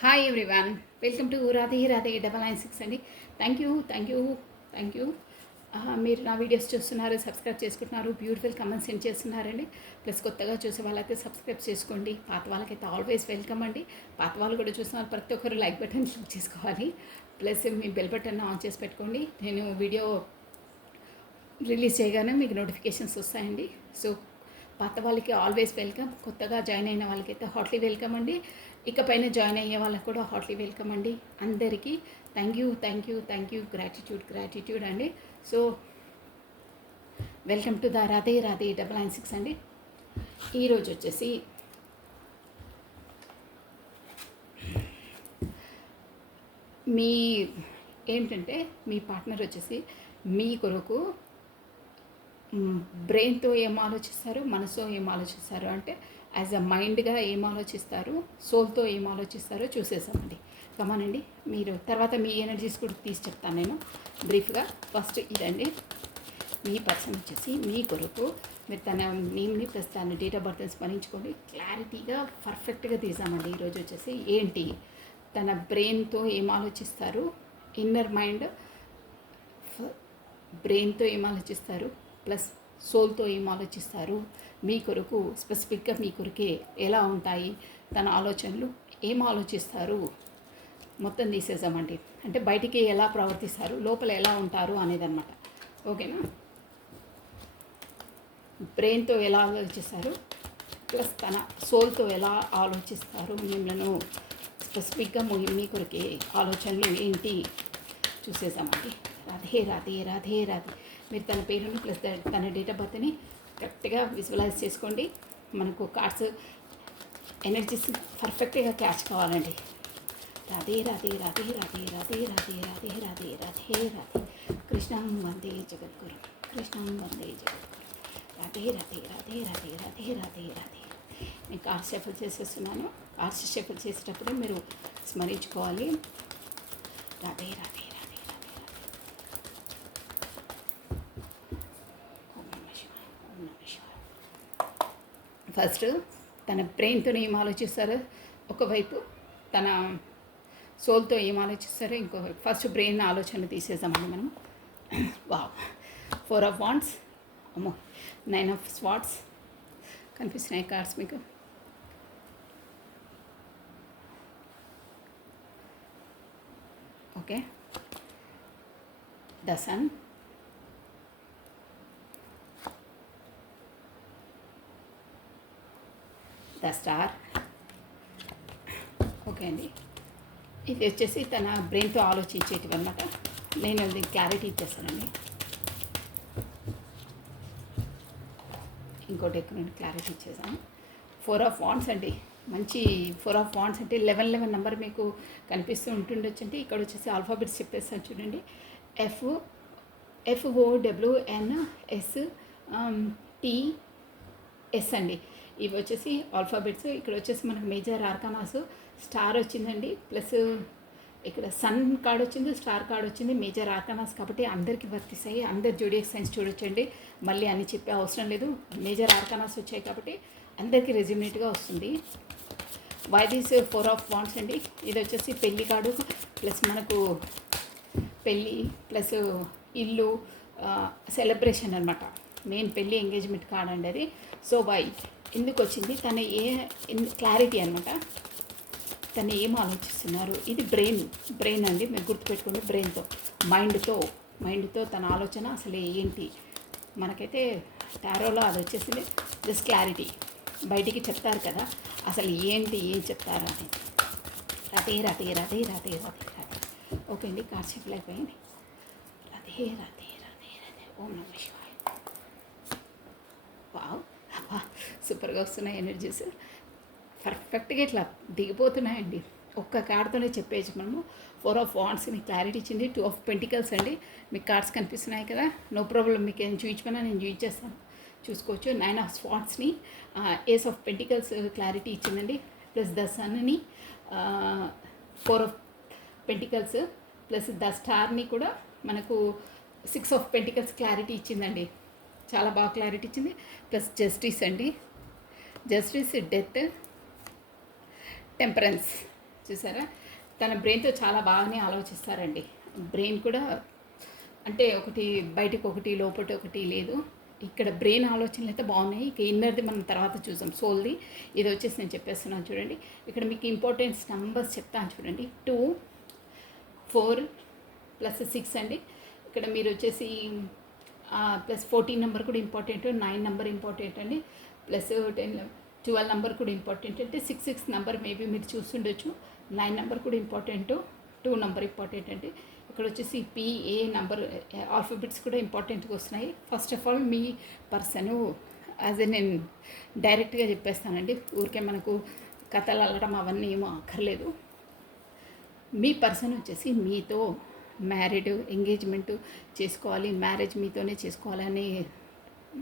Hi everyone, welcome to Radhe Radhe 996 అండి. Thank you thank you thank you. మీరు నా videos చూస్తున్నారు, సబ్స్క్రైబ్ చేసుకుంటున్నారు, బ్యూటిఫుల్ కమెంట్స్ సెండ్ చేస్తున్నారండి. ప్లస్ కొత్తగా చూసే వాళ్ళైతే సబ్స్క్రైబ్ చేసుకోండి. పాత వాళ్ళకైతే ఆల్వేస్ వెల్కమ్ అండి. పాత వాళ్ళు కూడా చూస్తున్నారు, ప్రతి ఒక్కరు లైక్ బటన్ క్లిక్ చేసుకోవాలి. Plus me bell button on చేసి పెట్టుకోండి. నేను వీడియో రిలీజ్ చేయగానే మీకు నోటిఫికేషన్స్ వస్తాయండి. సో పాత వాళ్ళకి ఆల్వేస్ వెల్కమ్, కొత్తగా జాయిన్ అయిన వాళ్ళకైతే హార్ట్లీ వెల్కమ్ అండి. ఇకపైన జాయిన్ అయ్యే వాళ్ళకి కూడా హార్ట్లీ వెల్కమ్ అండి. అందరికీ thank you thank you thank you, gratitude అండి. So welcome to the Radhe Radhe 996 అండి. ఈరోజు వచ్చేసి మీ ఏంటంటే మీ పార్ట్నర్ వచ్చేసి మీ కొరకు బ్రెయిన్తో ఏం ఆలోచిస్తారు, మనసుతో ఏం ఆలోచిస్తారు అంటే యాజ్ అ మైండ్గా ఏం ఆలోచిస్తారు, సోల్తో ఏం ఆలోచిస్తారో చూసేసామండి. కమానండి. మీరు తర్వాత మీ ఎనర్జీస్ కూడా తీసి చెప్తాను నేను బ్రీఫ్గా. ఫస్ట్ ఇదండి, మీ పర్సన్ వచ్చేసి మీ కొరకు మీరు తన నేమ్ని ప్లస్ తన డేట్ ఆఫ్ బర్త్ని స్మరించుకోండి. క్లారిటీగా పర్ఫెక్ట్గా తీసామండి. ఈరోజు వచ్చేసి ఏంటి తన బ్రెయిన్తో ఏం ఆలోచిస్తారు, ఇన్నర్ మైండ్ బ్రెయిన్తో ఏం ఆలోచిస్తారు ప్లస్ సోల్తో ఏం ఆలోచిస్తారు, మీ కొరకు స్పెసిఫిక్గా మీ కొరకే ఎలా ఉంటాయి తన ఆలోచనలు, ఏం ఆలోచిస్తారు మొత్తం తీసేసామండి. అంటే బయటికి ఎలా ప్రవర్తిస్తారు, లోపల ఎలా ఉంటారు అనేదన్నమాట. ఓకేనా? బ్రెయిన్తో ఎలా ఆలోచిస్తారు ప్లస్ తన సోల్తో ఎలా ఆలోచిస్తారు, మిమ్మల్ని స్పెసిఫిక్గా మీ కొరకే ఆలోచనలు ఏంటి చూసేసామండి. రాధే రాధే రాధే రాధే. మీరు తన పేరుని ప్లస్ తన డేట్ ఆఫ్ బర్త్ని కరెక్ట్గా విజువలైజ్ చేసుకోండి. మనకు కార్డ్స్ ఎనర్జీస్ పర్ఫెక్ట్గా క్యాచ్ కావాలండి. రాధే రాధే రాధే రాధే రాధే రాధే రాధే రాధే రాధే రాధే. కృష్ణం వందే జగద్గురు, కృష్ణం వందే జగద్గురు. రాధే రాధే రాధే రాధే రాధే రాధే రాధే. నేను కార్డ్స్ షఫుల్ చేసేస్తున్నాను. కార్డ్స్ షఫుల్ చేసేటప్పుడు మీరు స్మరించుకోవాలి. రాధే రాధే. ఫస్ట్ తన బ్రెయిన్తో ఏం ఆలోచిస్తారో ఒకవైపు, తన సోల్తో ఏం ఆలోచిస్తారో ఇంకోవైపు. ఫస్ట్ బ్రెయిన్ ఆలోచనలు తీసేద్దామండి మనం. వావ్, 4 ఆఫ్ వాండ్స్, అమ్మో 9 ఆఫ్ స్వార్డ్స్ కనిపిస్తున్నాయి కార్డ్స్ మీకు. Okay, the sun, the star. Okay అండి, ఇది వచ్చేసి తన బ్రెయిన్తో ఆలోచించేటివి అనమాట. నేను అది క్లారిటీ ఇచ్చేస్తానండి. ఇంకోటి ఎక్కువ నేను క్లారిటీ ఇచ్చేసాను. 4 ఆఫ్ వాండ్స్ అండి. మంచి 4 ఆఫ్ వాండ్స్ అంటే 11 నెంబర్ మీకు కనిపిస్తూ ఉంటుండొచ్చు. అంటే ఇక్కడ వచ్చేసి ఆల్ఫాబెట్స్ చెప్పేస్తాను చూడండి. FOWNS TS అండి. ఇవి వచ్చేసి ఆల్ఫాబెట్స్. ఇక్కడ వచ్చేసి మనకు మేజర్ ఆర్కానాస్ స్టార్ వచ్చిందండి, ప్లస్ ఇక్కడ సన్ కార్డ్ వచ్చింది, స్టార్ కార్డ్ వచ్చింది, మేజర్ ఆర్కానాస్ కాబట్టి అందరికీ వర్తిస్తాయి. అందరు జోడియాక్ సైన్స్ చూడొచ్చండి. మళ్ళీ అని చెప్పే అవసరం లేదు. మేజర్ ఆర్కానాస్ వచ్చాయి కాబట్టి అందరికీ రెజ్యూమేట్గా వస్తుంది. వై దిస్ 4 ఆఫ్ వాండ్స్ అండి. ఇది వచ్చేసి పెళ్లి కార్డు ప్లస్ మనకు పెళ్ళి ప్లస్ ఇల్లు సెలబ్రేషన్ అనమాట. మెయిన్ పెళ్ళి ఎంగేజ్మెంట్ కార్డ్ అండి అది. సో వై ఎందుకు వచ్చింది, తన క్లారిటీ అనమాట. తను ఏం ఆలోచిస్తున్నారు, ఇది బ్రెయిన్ అండి. మీరు గుర్తుపెట్టుకోండి, బ్రెయిన్తో మైండ్తో తన ఆలోచన అసలు ఏంటి. మనకైతే టారోలో అది వచ్చేసి జస్ట్ క్లారిటీ బయటికి చెప్తారు కదా, అసలు ఏంటి, ఏం చెప్తారు అని. రాధే రాధే రాధే రాధే రాధే రాధే. ఓకే అండి, కార్డ్ షిఫ్ట్ అయిపోయింది. రాధే రాధే రాధే రాధే. ఓం నమః శివాయ. వావ్, సూపర్గా వస్తున్నాయి ఎనర్జీస్. పర్ఫెక్ట్గా ఇట్లా దిగిపోతున్నాయండి. ఒక్క కార్డ్తోనే చెప్పేసి మనము. 4 ఆఫ్ వాండ్స్ని క్లారిటీ ఇచ్చింది. 2 ఆఫ్ పెంటికల్స్ అండి. మీకు కార్డ్స్ కనిపిస్తున్నాయి కదా, నో ప్రాబ్లం. మీకు ఏం చూపించమన్నా నేను చూపించేస్తాను, చూసుకోవచ్చు. 9 ఆఫ్ స్వార్డ్స్ని, ఏస్ ఆఫ్ పెంటికల్స్ క్లారిటీ ఇచ్చిందండి. ప్లస్ ద సన్ని, 4 ఆఫ్ పెంటికల్స్ ప్లస్ ద స్టార్ని కూడా మనకు 6 ఆఫ్ పెంటికల్స్ క్లారిటీ ఇచ్చిందండి. చాలా బాగా క్లారిటీ ఇచ్చింది. ప్లస్ జస్టిస్ అండి, జస్టిస్, డెత్, టెంపరెన్స్. చూసారా, తన బ్రెయిన్తో చాలా బాగానే ఆలోచిస్తారండి. బ్రెయిన్ కూడా అంటే ఒకటి బయటకు ఒకటి లోపటి ఒకటి లేదు. ఇక్కడ బ్రెయిన్ ఆలోచనలు అయితే బాగున్నాయి. ఇక ఇన్నర్ది మనం తర్వాత చూసాం, సోల్ది. ఇది వచ్చేసి నేను చెప్పేస్తున్నాను చూడండి. ఇక్కడ మీకు ఇంపార్టెన్స్ నెంబర్స్ చెప్తాను చూడండి. 2, 4 ప్లస్ 6 అండి. ఇక్కడ మీరు వచ్చేసి ప్లస్ 14 నెంబర్ కూడా ఇంపార్టెంట్, 9 నెంబర్ ఇంపార్టెంట్ అండి, ప్లస్ 10 12 నెంబర్ కూడా ఇంపార్టెంట్. అంటే 6 నెంబర్ మేబీ మీరు చూస్తుండొచ్చు. 9 నెంబర్ కూడా ఇంపార్టెంట్, 2 నెంబర్ ఇంపార్టెంట్ అండి. ఇక్కడ వచ్చేసి పిఏ నెంబర్ ఆల్ఫాబెట్స్ కూడా ఇంపార్టెంట్గా వస్తున్నాయి. First of all me person as a నేను డైరెక్ట్గా చెప్పేస్తానండి, ఊరికే మనకు కథలు అల్లడం అవన్నీ ఏమో అక్కర్లేదు. మీ పర్సన్ వచ్చేసి మీతో మ్యారీడ్ ఎంగేజ్మెంట్ చేసుకోవాలి, మ్యారేజ్ మీతోనే చేసుకోవాలని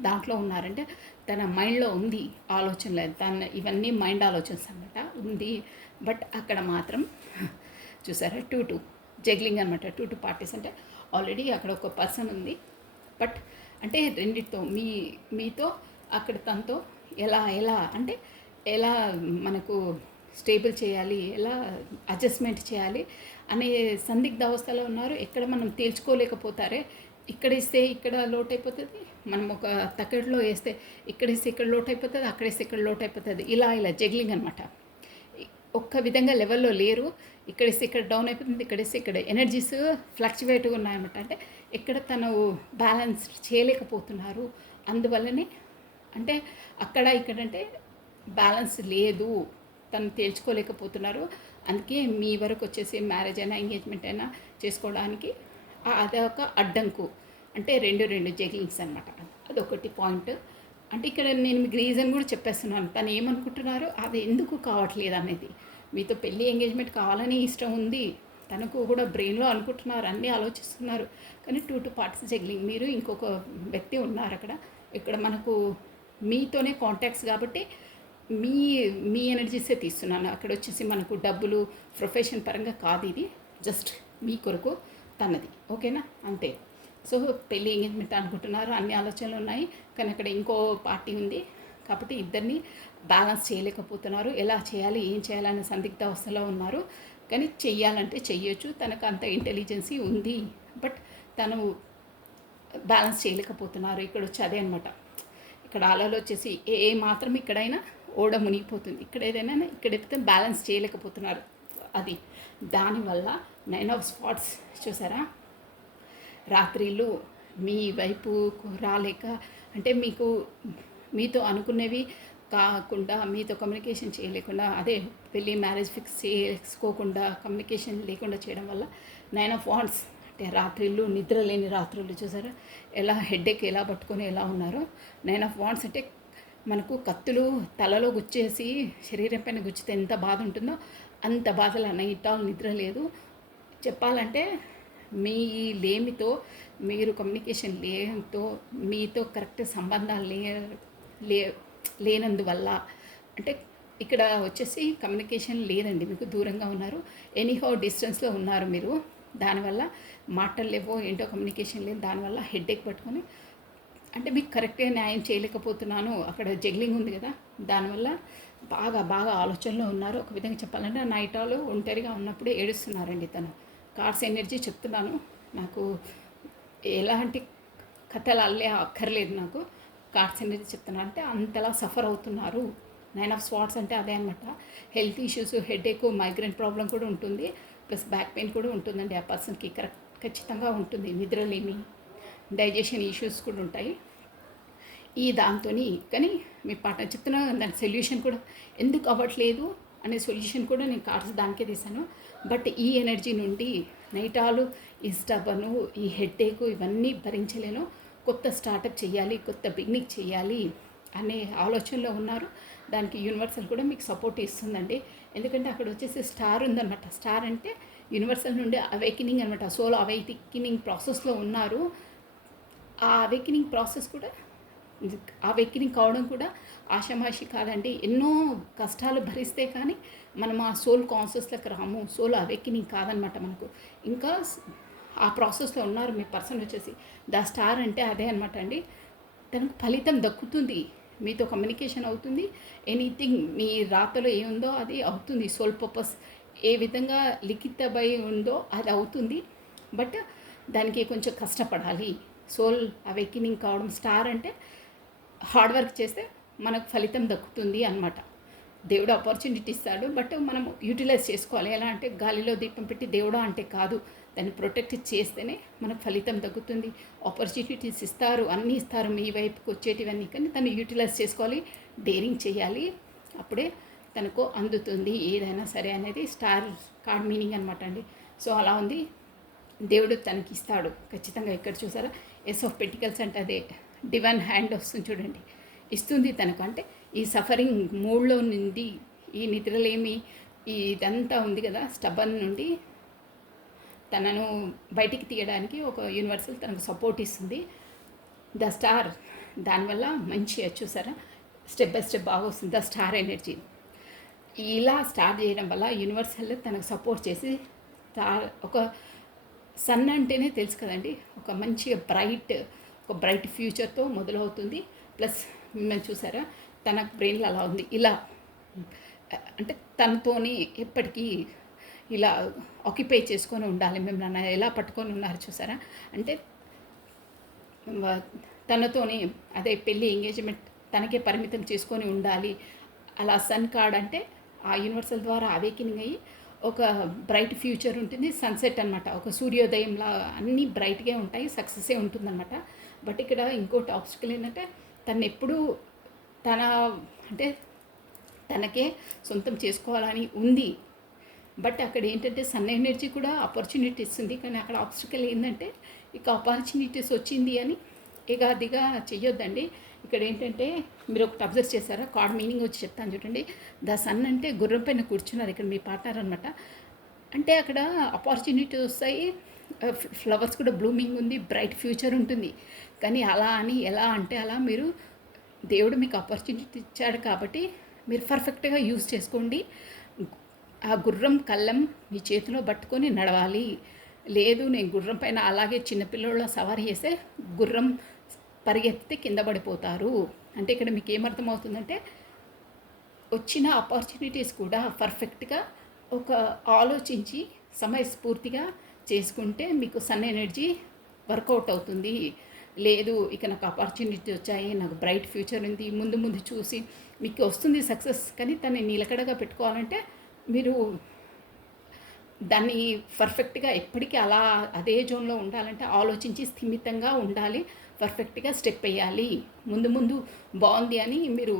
దాంట్లో ఉన్నారంటే తన మైండ్లో ఉంది ఆలోచనలు. తన ఇవన్నీ మైండ్ ఆలోచనస్ అనమాట ఉంది. బట్ అక్కడ మాత్రం చూసారా 2 జగ్లింగ్ అనమాట. 2 పార్టీస్ అంటే ఆల్రెడీ అక్కడ ఒక పర్సన్ ఉంది. బట్ అంటే రెండిటితో మీతో అక్కడ తనతో ఎలా అంటే ఎలా మనకు స్టేబుల్ చేయాలి, ఎలా అడ్జస్ట్మెంట్ చేయాలి అనే సందిగ్ధ అవస్థలో ఉన్నారు. ఎక్కడ మనం తేల్చుకోలేకపోతారే, ఇక్కడ ఇస్తే ఇక్కడ లోటు అయిపోతుంది, మనం ఒక తక్కడిలో వేస్తే ఇక్కడ ఇస్తే ఇక్కడ లోటు అయిపోతుంది, అక్కడ ఇస్తే ఇక్కడ లోటు అయిపోతుంది. ఇలా జగ్లింగ్ అనమాట. ఒక్క విధంగా లెవెల్లో లేరు. ఇక్కడ ఇస్తే ఇక్కడ డౌన్ అయిపోతుంది, ఇక్కడ ఇస్తే ఇక్కడ ఎనర్జీస్ ఫ్లక్చువేట్గా ఉన్నాయన్నమాట. అంటే ఎక్కడ తను బ్యాలెన్స్ చేయలేకపోతున్నారు. అందువల్లనే అంటే అక్కడ ఇక్కడంటే బ్యాలెన్స్ లేదు, తను తేల్చుకోలేకపోతున్నారు. అందుకే మీ వరకు వచ్చేసి మ్యారేజ్ అయినా ఎంగేజ్మెంట్ అయినా చేసుకోవడానికి అదొక అడ్డంకు. అంటే రెండు జగ్లింగ్స్ అనమాట. అదొకటి పాయింట్. అంటే ఇక్కడ నేను మీకు రీజన్ కూడా చెప్పేస్తున్నాను, తను ఏమనుకుంటున్నారో అది ఎందుకు కావట్లేదు అనేది. మీతో పెళ్ళి ఎంగేజ్మెంట్ కావాలని ఇష్టం ఉంది, తనకు కూడా బ్రెయిన్లో అనుకుంటున్నారు, అన్నీ ఆలోచిస్తున్నారు. కానీ 2 పార్ట్స్ జగ్లింగ్. మీరు ఇంకొక వ్యక్తి ఉన్నారు అక్కడ. ఇక్కడ మనకు మీతోనే కాంటాక్ట్స్ కాబట్టి మీ ఎనర్జీసే తీస్తున్నాను. అక్కడ వచ్చేసి మనకు డబ్బులు ప్రొఫెషన్ పరంగా కాదు, ఇది జస్ట్ మీ కొరకు తనది. ఓకేనా, అంతే. సో పెళ్ళి ఎంగేజ్మెంట్ అనుకుంటున్నారు, అన్ని ఆలోచనలు ఉన్నాయి. కానీ అక్కడ ఇంకో పార్టీ ఉంది కాబట్టి ఇద్దరిని బ్యాలెన్స్ చేయలేకపోతున్నారు. ఎలా చేయాలి, ఏం చేయాలనే సందిగ్ధ అవస్థలో ఉన్నారు. కానీ చెయ్యాలంటే చెయ్యొచ్చు, తనకు అంత ఇంటెలిజెన్సీ ఉంది. బట్ తను బ్యాలెన్స్ చేయలేకపోతున్నారు. ఇక్కడ వచ్చి అదే అనమాట. ఇక్కడ అలలో వచ్చేసి ఏ మాత్రం ఇక్కడైనా ఓడ మునిగిపోతుంది, ఇక్కడ ఏదైనా ఇక్కడైతే బ్యాలెన్స్ చేయలేకపోతున్నారు. అది దానివల్ల 9 ఆఫ్ స్పాట్స్ చూసారా, రాత్రిళ్ళు మీ వైపు రాలేక అంటే మీతో అనుకునేవి కాకుండా, మీతో కమ్యూనికేషన్ చేయలేకుండా, అదే పెళ్ళి మ్యారేజ్ ఫిక్స్ చేసుకోకుండా కమ్యూనికేషన్ లేకుండా చేయడం వల్ల 9 ఆఫ్ వాండ్స్ అంటే రాత్రిళ్ళు నిద్ర లేని రాత్రులు చూసారా, ఎలా హెడ్ఏక్ ఎలా పట్టుకొని ఎలా ఉన్నారో. 9 ఆఫ్ వాండ్స్ అంటే మనకు కత్తులు తలలో గుచ్చేసి శరీరం పైన గుచ్చితే ఎంత బాధ ఉంటుందో అంత బాధలు. నైట్ ఆల్ నిద్ర లేదు. చెప్పాలంటే మీ లేమితో, మీరు కమ్యూనికేషన్ లేనితో, మీతో కరెక్ట్ సంబంధాలు లేనందువల్ల అంటే ఇక్కడ వచ్చేసి కమ్యూనికేషన్ లేదండి, మీకు దూరంగా ఉన్నారు. ఎనీహౌ డిస్టెన్స్లో ఉన్నారు మీరు. దానివల్ల మాటలు లేవో ఏంటో, కమ్యూనికేషన్ లేదు. దానివల్ల హెడ్ఏక్ పట్టుకొని అంటే మీకు కరెక్ట్గా న్యాయం చేయలేకపోతున్నాను. అక్కడ జగ్లింగ్ ఉంది కదా, దానివల్ల బాగా ఆలోచనలో ఉన్నారు. ఒక విధంగా చెప్పాలంటే నైట్ ఆల్ ఒంటరిగా ఉన్నప్పుడే ఏడుస్తున్నారండి. తను కార్డ్స్ ఎనర్జీ చెప్తున్నాను, నాకు ఎలాంటి కథలు అల్లే అక్కర్లేదు, నాకు కార్డ్స్ ఎనర్జీ చెప్తున్నాను. అంటే అంతలా సఫర్ అవుతున్నారు. 9 ఆఫ్ స్వాట్స్ అంటే అదే అనమాట. Health issues, headache, migraine problem కూడా ఉంటుంది, ప్లస్ బ్యాక్ పెయిన్ కూడా ఉంటుందండి ఆ పర్సన్కి. ఖచ్చితంగా ఉంటుంది. నిద్రలేమి, డైజెషన్ ఇష్యూస్ కూడా ఉంటాయి ఈ దాంతో. కానీ మీ పార్ట్నర్ చెప్తున్నా దాని సొల్యూషన్ కూడా ఎందుకు అవ్వట్లేదు అనే సొల్యూషన్ కూడా నేను కార్డ్స్ దానికే తీశాను. బట్ ఈ ఎనర్జీ నుండి నైట్ ఆల్ ఈ స్టబను, ఈ హెడ్ఏక్ ఇవన్నీ భరించలేను, కొత్త స్టార్టప్ చేయాలి, కొత్త బిగినింగ్ చేయాలి అనే ఆలోచనలో ఉన్నారు. దానికి యూనివర్సల్ కూడా మీకు సపోర్ట్ ఇస్తుందండి. ఎందుకంటే అక్కడ వచ్చేసి స్టార్ ఉందన్నమాట. స్టార్ అంటే యూనివర్సల్ నుండి అవేకినింగ్ అనమాట. సోల్ అవేకినింగ్ ప్రాసెస్లో ఉన్నారు. ఆ అవేకినింగ్ ప్రాసెస్ కూడా, అవేకినింగ్ కావడం కూడా ఆషామాషి కాదండి. ఎన్నో కష్టాలు భరిస్తే కానీ మనం ఆ సోల్ కాన్షియస్లోకి రాము. సోల్ అవేకినింగ్ కాదనమాట మనకు. ఇంకా ఆ ప్రాసెస్లో ఉన్నారు మీ పర్సన్ వచ్చేసి. ద స్టార్ అంటే అదే అనమాట అండి. తనకు ఫలితం దక్కుతుంది, మీతో కమ్యూనికేషన్ అవుతుంది, ఎనీథింగ్ మీ రాతలో ఏముందో అది అవుతుంది. సోల్ పర్పస్ ఏ విధంగా లిఖితమై ఉందో అది అవుతుంది. బట్ దానికి కొంచెం కష్టపడాలి. సోల్ అవేకినింగ్ కావడం. స్టార్ అంటే హార్డ్ వర్క్ చేస్తే మనకు ఫలితం దక్కుతుంది అనమాట. దేవుడు ఆపర్చునిటీ ఇస్తాడు, బట్ మనం యూటిలైజ్ చేసుకోవాలి. ఎలా అంటే గాలిలో దీపం పెట్టి దేవుడా అంటే కాదు, దాన్ని ప్రొటెక్ట్ చేస్తేనే మనకు ఫలితం తగ్గుతుంది. ఆపర్చునిటీస్ ఇస్తారు, అన్నీ ఇస్తారు మీ వైపుకి వచ్చేటివన్నీ, కానీ తను యూటిలైజ్ చేసుకోవాలి, డేరింగ్ చేయాలి. అప్పుడే తనకు అందుతుంది ఏదైనా సరే అనేది స్టార్ కార్డ్ మీనింగ్ అనమాట అండి. సో అలా ఉంది. దేవుడు తనకి ఇస్తాడు ఖచ్చితంగా. ఇక్కడ చూసారా ఎస్ ఆఫ్ పెంటికల్స్ అంటే అదే డివైన్ హ్యాండ్ వస్తుంది చూడండి, ఇస్తుంది తనకు. అంటే ఈ సఫరింగ్ మూడ్లో నుండి, ఈ నిద్రలేమి ఇదంతా ఉంది కదా స్టబన్ నుండి తనను బయటికి తీయడానికి ఒక యూనివర్సల్ తనకు సపోర్ట్ ఇస్తుంది. ద స్టార్ దానివల్ల మంచి చూసారా స్టెప్ బై స్టెప్ బాగా వస్తుంది ద స్టార్ ఎనర్జీ. ఇలా స్టార్ట్ చేయడం వల్ల యూనివర్సల్ తనకు సపోర్ట్ చేసి స్టార్ ఒక సన్ అంటేనే తెలుసు కదండి, ఒక మంచిగా ఒక బ్రైట్ ఫ్యూచర్తో మొదలవుతుంది. ప్లస్ మిమ్మల్ని చూసారా తన బ్రెయిన్లో అలా ఉంది, ఇలా అంటే తనతోని ఎప్పటికీ ఇలా ఆక్యుపై చేసుకొని ఉండాలి. మిమ్మల్ని ఎలా పట్టుకొని ఉన్నారు చూసారా, అంటే తనతోని అదే పెళ్ళి ఎంగేజ్మెంట్ తనకే పరిమితం చేసుకొని ఉండాలి. అలా సన్ కార్డ్ అంటే ఆ యూనివర్సల్ ద్వారా అవేకినింగ్ అయ్యి ఒక బ్రైట్ ఫ్యూచర్ ఉంటుంది. సన్సెట్ అనమాట, ఒక సూర్యోదయంలా అన్నీ బ్రైట్గా ఉంటాయి, సక్సెసే ఉంటుందన్నమాట. బట్ ఇక్కడ ఇంకోటి ఆబ్స్టికల్ ఏంటంటే తను ఎప్పుడూ అంటే తనకే సొంతం చేసుకోవాలని ఉంది. బట్ అక్కడ ఏంటంటే సన్ ఎనర్జీ కూడా ఆపర్చునిటీస్ ఉంది, కానీ అక్కడ ఆబ్స్టికల్ ఏంటంటే ఇక ఆపర్చునిటీస్ వచ్చింది అని ఎగాదిగా చెయ్యొద్దండి. ఇక్కడ ఏంటంటే మీరు ఒకటి అబ్జర్వ్ చేశారా, కార్డ్ మీనింగ్ వచ్చి చెప్తాను చూడండి. ద సన్ అంటే గుర్రం పైన కూర్చున్నారు ఇక్కడ మీ పార్ట్నర్ అనమాట. అంటే అక్కడ ఆపర్చునిటీ వస్తాయి, ఫ్లవర్స్ కూడా బ్లూమింగ్ ఉంది, బ్రైట్ ఫ్యూచర్ ఉంటుంది. కానీ అలా అని ఎలా అంటే అలా మీరు దేవుడు మీకు ఆపర్చునిటీ ఇచ్చాడు కాబట్టి మీరు పర్ఫెక్ట్గా యూజ్ చేసుకోండి. ఆ గుర్రం కళ్ళం మీ చేతిలో పట్టుకొని నడవాలి. లేదు నేను గుర్రం పైన అలాగే చిన్నపిల్లల సవారీ చేస్తే గుర్రం పరిగెత్తితే కింద పడిపోతారు. అంటే ఇక్కడ మీకు ఏమర్థమవుతుందంటే వచ్చిన ఆపర్చునిటీస్ కూడా పర్ఫెక్ట్గా ఒక ఆలోచించి సమయస్ఫూర్తిగా చేసుకుంటే మీకు సన్ ఎనర్జీ వర్కౌట్ అవుతుంది. లేదు ఇక నాకు ఆపర్చునిటీ వచ్చాయి, నాకు బ్రైట్ ఫ్యూచర్ ఉంది, ముందు ముందు చూసి మీకు వస్తుంది సక్సెస్, కానీ దాన్ని నిలకడగా పెట్టుకోవాలంటే మీరు దాన్ని పర్ఫెక్ట్గా ఎప్పటికీ అలా అదే జోన్లో ఉండాలంటే ఆలోచించి స్థిమితంగా ఉండాలి, పర్ఫెక్ట్గా స్టెప్ వేయాలి. ముందు ముందు బాగుంది అని మీరు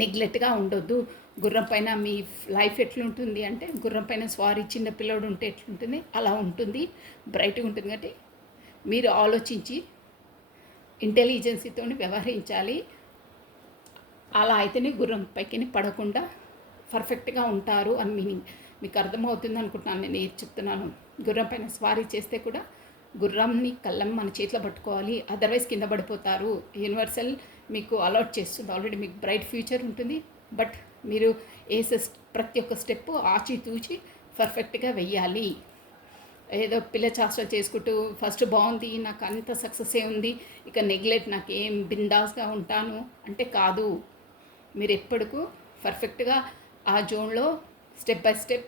నెగ్లెక్ట్గా ఉండొద్దు. గుర్రం పైన మీ లైఫ్ ఎట్లుంటుంది అంటే గుర్రం పైన స్వారీ చిన్న పిల్లడు ఉంటే ఎట్లుంటుంది అలా ఉంటుంది, బ్రైట్గా ఉంటుంది. కాబట్టి మీరు ఆలోచించి ఇంటెలిజెన్సీతో వ్యవహరించాలి. అలా అయితేనే గుర్రం పైకి పడకుండా పర్ఫెక్ట్గా ఉంటారు అని మీనింగ్. మీకు అర్థమవుతుంది అనుకుంటున్నాను నేను ఏది చెప్తున్నాను. గుర్రం పైన స్వారీ చేస్తే కూడా గుర్రంని కళ్ళం మన చేతిలో పట్టుకోవాలి, అదర్వైజ్ కింద పడిపోతారు. యూనివర్సల్ మీకు అలర్ట్ చేస్తుంది, ఆల్రెడీ మీకు బ్రైట్ ఫ్యూచర్ ఉంటుంది. బట్ మీరు వేసే ప్రతి ఒక్క స్టెప్ ఆచితూచి పర్ఫెక్ట్గా వెయ్యాలి. ఏదో పిల్ల చాస్టలు చేసుకుంటూ ఫస్ట్ బాగుంది నాకు అంత సక్సెస్ ఉంది ఇక నెగ్లెక్ట్ నాకు ఏం బిందాస్గా ఉంటాను అంటే కాదు. మీరు ఎప్పటికూ పర్ఫెక్ట్గా ఆ జోన్లో స్టెప్ బై స్టెప్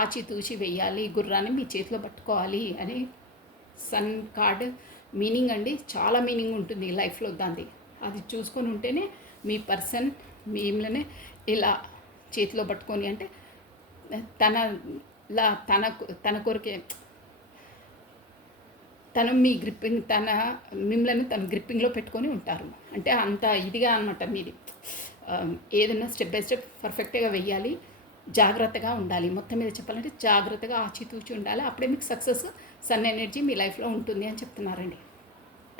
ఆచితూచి వెయ్యాలి, గుర్రాన్ని మీ చేతిలో పట్టుకోవాలి అని సన్ కార్డ్ మీనింగ్ అండి. చాలా మీనింగ్ ఉంటుంది లైఫ్లో దాన్ని. అది చూసుకొని ఉంటేనే మీ పర్సన్ మీలోనే ఇలా చేతిలో పట్టుకొని అంటే తన కొరకే తను మీ గ్రిప్పింగ్ మిమ్మల్ని తన గ్రిప్పింగ్లో పెట్టుకొని ఉంటారు. అంటే అంత ఇదిగా అనమాట మీది. ఏదన్నా స్టెప్ బై స్టెప్ పర్ఫెక్ట్గా వెయ్యాలి, జాగ్రత్తగా ఉండాలి. మొత్తం మీద చెప్పాలంటే జాగ్రత్తగా ఆచితూచి ఉండాలి. అప్పుడే మీకు సక్సెస్ సన్ ఎనర్జీ మీ లైఫ్లో ఉంటుంది అని చెప్తున్నారండి.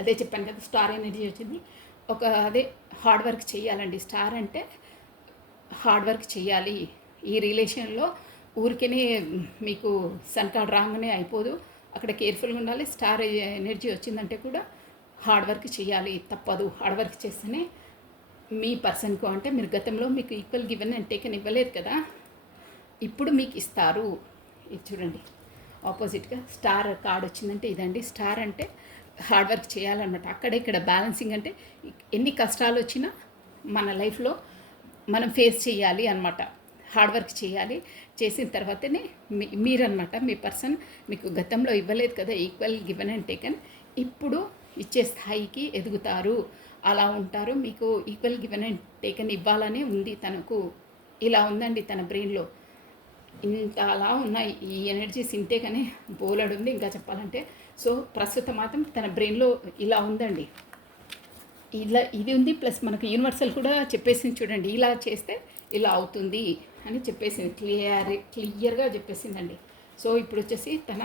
అదే చెప్పాను కదా స్టార్ ఎనర్జీ వచ్చింది. అదే హార్డ్ వర్క్ చేయాలండి. స్టార్ అంటే హార్డ్ వర్క్ చేయాలి. ఈ రిలేషన్లో ఊరికేనే మీకు సన్ కార్డ్ రాగానే అయిపోదు, అక్కడ కేర్ఫుల్గా ఉండాలి. స్టార్ ఎనర్జీ వచ్చిందంటే కూడా హార్డ్ వర్క్ చేయాలి, తప్పదు. హార్డ్ వర్క్ చేస్తేనే మీ పర్సన్కు అంటే మీరు గతంలో మీకు ఈక్వల్ గివెన్ అండ్ టేకన్ ఇవ్వలేదు కదా, ఇప్పుడు మీకు ఇస్తారు. ఇది చూడండి ఆపోజిట్గా స్టార్ కార్డ్ వచ్చిందంటే ఇదండి. స్టార్ అంటే హార్డ్ వర్క్ చేయాలన్నమాట. అక్కడ ఇక్కడ బ్యాలెన్సింగ్ అంటే ఎన్ని కష్టాలు వచ్చినా మన లైఫ్లో మనం ఫేస్ చేయాలి అనమాట. హార్డ్ వర్క్ చేయాలి. చేసిన తర్వాతనే మీరనమాట మీ పర్సన్ మీకు గతంలో ఇవ్వలేదు కదా ఈక్వల్ గివెన్ అండ్ టేకన్, ఇప్పుడు ఇచ్చే స్థాయికి ఎదుగుతారు, అలా ఉంటారు. మీకు ఈక్వల్ గివెన్ అండ్ టేకన్ ఇవ్వాలనే ఉంది తనకు. ఇలా ఉందండి తన బ్రెయిన్లో. ఇంత అలా ఉన్నాయి ఈ ఎనర్జీస్, ఇంతే కానీ బోలెడు ఉంది ఇంకా చెప్పాలంటే. సో ప్రస్తుతం మాత్రం తన బ్రెయిన్లో ఇలా ఉందండి, ఇలా ఇది ఉంది. ప్లస్ మనకు యూనివర్సల్ కూడా చెప్పేసింది చూడండి, ఇలా చేస్తే ఇలా అవుతుంది అని చెప్పేసింది, క్లియర్గా చెప్పేసిందండి. సో ఇప్పుడు వచ్చేసి తన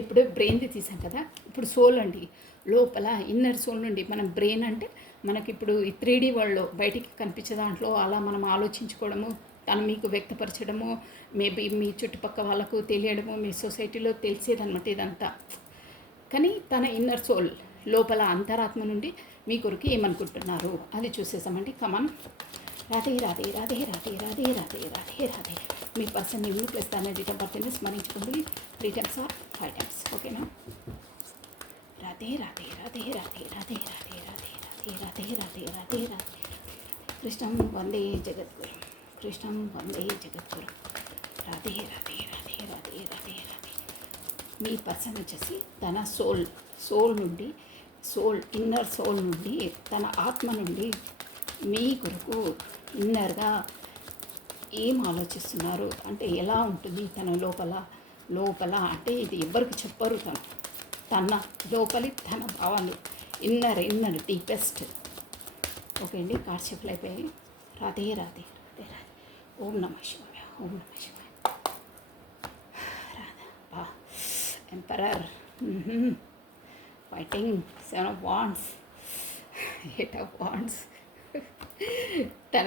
ఇప్పుడు బ్రెయిన్ది తీసాం కదా, ఇప్పుడు సోల్ అండి. లోపల ఇన్నర్ సోల్ నుండి మనం బ్రెయిన్ అంటే మనకి ఇప్పుడు ఈ 3D వరల్డ్లో బయటికి కనిపించే దాంట్లో అలా మనం ఆలోచించుకోవడము, తను మీకు వ్యక్తపరచడము, మేబీ మీ చుట్టుపక్కల వాళ్ళకు తెలియడము, మీ సొసైటీలో తెలిసేదనమాట ఇదంతా. కానీ తన ఇన్నర్ సోల్ లోపల అంతరాత్మ నుండి మీ కొరకు ఏమనుకుంటున్నారు అది చూసేసామండి. కమాన్. రాధే రాధే రాధే రాధే రాధే రాధే రాధే రాధే. మీ పర్సన్ ఇవ్వండి ప్లస్ తన డేట్ ఆఫ్ బర్త్ని స్మరించుకోండి 3 times ఆర్ 5 times. ఓకేనా? రాధే రాధే రాధే రాధే రాధే రాధే రాధే రాధే రాధే రాధే రాధే. కృష్ణం వందే జగద్గురు, కృష్ణం వందే జగద్గురు. రాధే రాధే రాధే రాధే రాధే రాధే. మీ పర్సన్ వచ్చేసి తన సోల్ నుండి, ఇన్నర్ సోల్ నుండి, తన ఆత్మ నుండి మీ కొరకు ఇన్నర్గా ఏం ఆలోచిస్తున్నారు అంటే ఎలా ఉంటుంది తన లోపల అంటే ఇది ఎవ్వరికి చెప్పరు. తన లోపలి తన భావాలు ఇన్నర్ డీపెస్ట్. ఓకే అండి, కార్డ్ షిఫ్ట్లు అయిపోయాయి. రాధే రాధే రాధే రాధే. ఓం నమ శివాయ, ఓం నమ శివాయ. Radha emperor fighting 7 of Wands, 8 of Wands. తన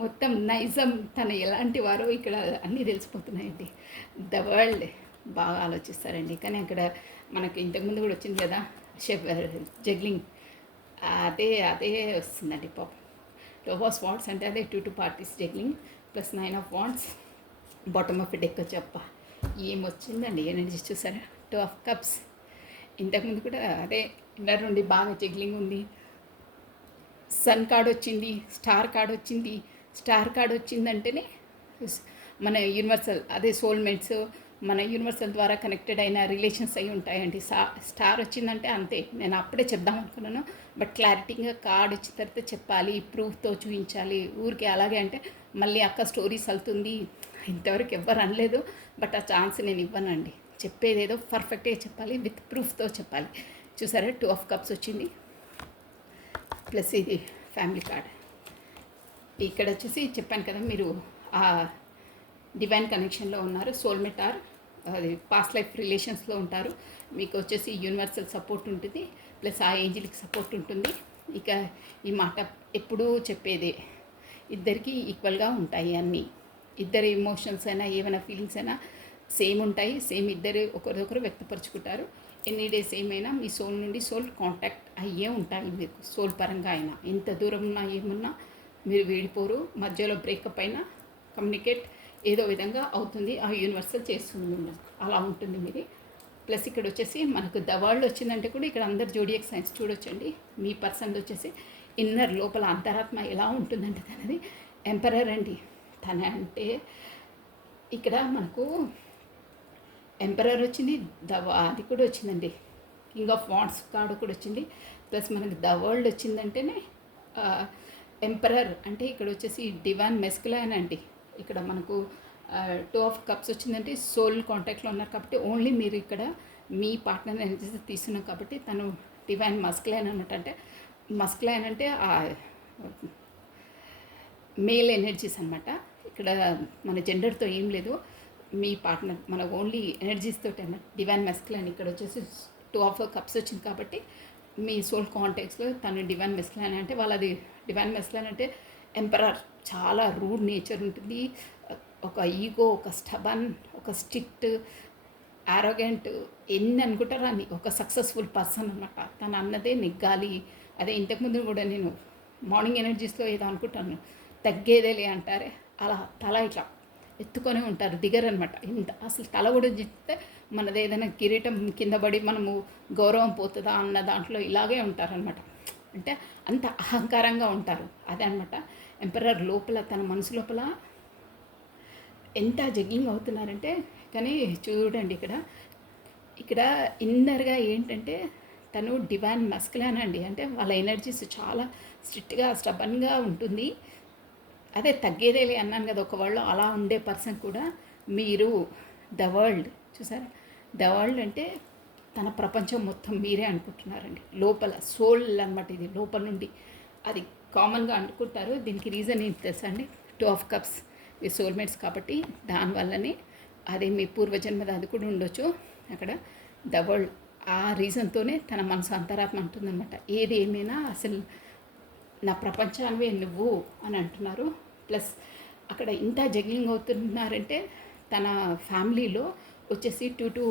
మొత్తం నైజం, తను ఎలాంటి వారో ఇక్కడ అన్నీ తెలిసిపోతున్నాయండి. ద వరల్డ్ బాగా ఆలోచిస్తారండి. కానీ అక్కడ మనకి ఇంతకుముందు కూడా వచ్చింది కదా జగ్లింగ్, అదే వస్తుందండి పాపం. 2 of Swords అంటే అదే 2 parties juggling plus 9 of Wands. Bottom of deck చెప్ప ఏమొచ్చిందండి ఎనర్జీ చూసారా? 2 of Cups. ఇంతకుముందు కూడా అదే ఇన్నర్ నుండి బాగా జగ్లింగ్ ఉంది. సన్ కార్డ్ వచ్చింది, స్టార్ కార్డ్ వచ్చిందంటేనే మన యూనివర్సల్, అదే సోల్మేట్స్, మన యూనివర్సల్ ద్వారా కనెక్టెడ్ అయిన రిలేషన్స్ అయి ఉంటాయండి. స్టార్ వచ్చిందంటే అంతే. నేను అప్పుడే చెప్దాం అనుకున్నాను, బట్ క్లారిటీగా కార్డ్ వచ్చిన తర్వాత చెప్పాలి, ప్రూఫ్తో చూపించాలి. ఊరికే అలాగే అంటే మళ్ళీ అక్క స్టోరీస్ వెళ్తుంది. ఇంతవరకు ఎవ్వరు అనలేదు, బట్ ఆ ఛాన్స్ నేను ఇవ్వనండి. చెప్పేదేదో పర్ఫెక్ట్గా చెప్పాలి, విత్ ప్రూఫ్తో చెప్పాలి. చూసారా 2 of Cups వచ్చింది, ప్లస్ ఇది ఫ్యామిలీ కార్డ్. ఇక్కడ వచ్చేసి చెప్పాను కదా, మీరు ఆ డివైన్ కనెక్షన్లో ఉన్నారు. సోల్మేట్ ఆర్ అది పాస్ట్ లైఫ్ రిలేషన్స్లో ఉంటారు. మీకు వచ్చేసి యూనివర్సల్ సపోర్ట్ ఉంటుంది, ప్లస్ ఆ ఏంజిల్కి సపోర్ట్ ఉంటుంది. ఇక ఈ మాట ఎప్పుడూ చెప్పేదే, ఇద్దరికి ఈక్వల్గా ఉంటాయి అన్నీ. ఇద్దరి ఎమోషన్స్ అయినా ఏమైనా ఫీలింగ్స్ అయినా సేమ్ ఉంటాయి. సేమ్ ఇద్దరు ఒకరిదొకరు వ్యక్తపరుచుకుంటారు. ఎన్ని డేస్ ఏమైనా మీ సోల్ నుండి సోల్ కాంటాక్ట్ అయ్యే ఉంటాయి మీకు. సోల్ పరంగా అయినా ఎంత దూరం ఉన్నా ఏమున్నా మీరు వీడిపోరు. మధ్యలో బ్రేకప్ అయినా కమ్యూనికేట్ ఏదో విధంగా అవుతుంది. ఆ యూనివర్సల్ చేస్తుంది, అలా ఉంటుంది మీది. ప్లస్ ఇక్కడ వచ్చేసి మనకు ద వరల్డ్ వచ్చిందంటే కూడా ఇక్కడ అందరు జోడియాక్ సైన్స్ చూడొచ్చండి. మీ పర్సన్ వచ్చేసి ఇన్నర్ లోపల అంతరాత్మ ఎలా ఉంటుందంటే తనది ఎంపరర్ అండి. తన అంటే ఇక్కడ మనకు ఎంపరర్ వచ్చింది, అది కూడా వచ్చిందండి. కింగ్ ఆఫ్ వాండ్స్ కార్డు కూడా వచ్చింది. ప్లస్ మనకి ద వరల్డ్ వచ్చిందంటేనే ఎంపరర్ అంటే ఇక్కడ వచ్చేసి డివైన్ మెస్కులైన్ అండి. ఇక్కడ మనకు 2 of Cups వచ్చిందంటే సోల్ కాంటాక్ట్లో ఉన్నారు కాబట్టి ఓన్లీ మీరు ఇక్కడ మీ పార్ట్నర్ ఎనర్జీస్ తీసుకున్నాం కాబట్టి తను డివైన్ మస్కులైన్ అనమాట. అంటే మస్కులైన్ అంటే మేల్ ఎనర్జీస్ అనమాట. ఇక్కడ మన జెండర్తో ఏం లేదు, మీ పార్ట్నర్ మన ఓన్లీ ఎనర్జీస్ తోటి అన్నమాట. డివైన్ మెస్కులైన్ ఇక్కడ వచ్చేసి 2 of Cups వచ్చింది కాబట్టి మీ సోల్ కాంటాక్ట్స్లో తను డివైన్ మెస్కులైన్ అంటే వాళ్ళది డివైన్ మెస్కులైన్ అంటే ఎంపరర్. చాలా రూడ్ నేచర్ ఉంటుంది, ఒక ఈగో, ఒక స్టబన్, ఒక స్ట్రిక్ట్, ఆరోగెంట్, ఎన్ని అనుకుంటారో అన్ని. ఒక సక్సెస్ఫుల్ పర్సన్ అనమాట. తను అన్నదే నెగ్గాలి. అదే ఇంతకుముందు కూడా నేను మార్నింగ్ ఎనర్జీస్లో ఏదో అనుకుంటాను, తగ్గేదేలే అంటారే అలా తల ఇట్లా ఎత్తుకొని ఉంటారు, దిగరనమాట. ఇంత అసలు తల కూడా చెప్తే మనది ఏదైనా కిరీటం కింద పడి మనము గౌరవం పోతుందా అన్న దాంట్లో ఇలాగే ఉంటారనమాట. అంటే అంత అహంకారంగా ఉంటారు. అదే అనమాట. ఎంపరర్ లోపల తన మనసు లోపల ఎంత జగ్గింగ్ అవుతున్నారంటే, కానీ చూడండి ఇక్కడ ఇక్కడ ఇన్నర్గా ఏంటంటే తను డివైన్ మస్కులన్ అండి. అంటే వాళ్ళ ఎనర్జీస్ చాలా స్ట్రిక్ట్గా స్టబన్గా ఉంటుంది. అదే తగ్గేదేలే అన్నాను కదా ఒక వరల్డ్లో అలా ఉండే పర్సన్ కూడా మీరు ద వరల్డ్ చూసారా, ద వరల్డ్ అంటే తన ప్రపంచం మొత్తం మీరే అనుకుంటున్నారండి. లోపల సోల్ అనమాట, ఇది లోపల నుండి అది కామన్గా అనుకుంటారు. దీనికి రీజన్ ఏంటి తెలుసా అండి, 2 of Cups మీ సోల్మేట్స్ కాబట్టి దానివల్లనే అదే మీ పూర్వజన్మది అది కూడా ఉండొచ్చు అక్కడ. ద వరల్డ్ ఆ రీజన్తోనే తన మనసు అంతరాత్మ అంటుందన్నమాట. ఏది ఏమైనా అసలు నా ప్రపంచానివే నువ్వు అని అంటున్నారు. ప్లస్ అక్కడ ఇంత జగ్లింగ్ అవుతున్నారంటే తన ఫ్యామిలీలో వచ్చేసి టూ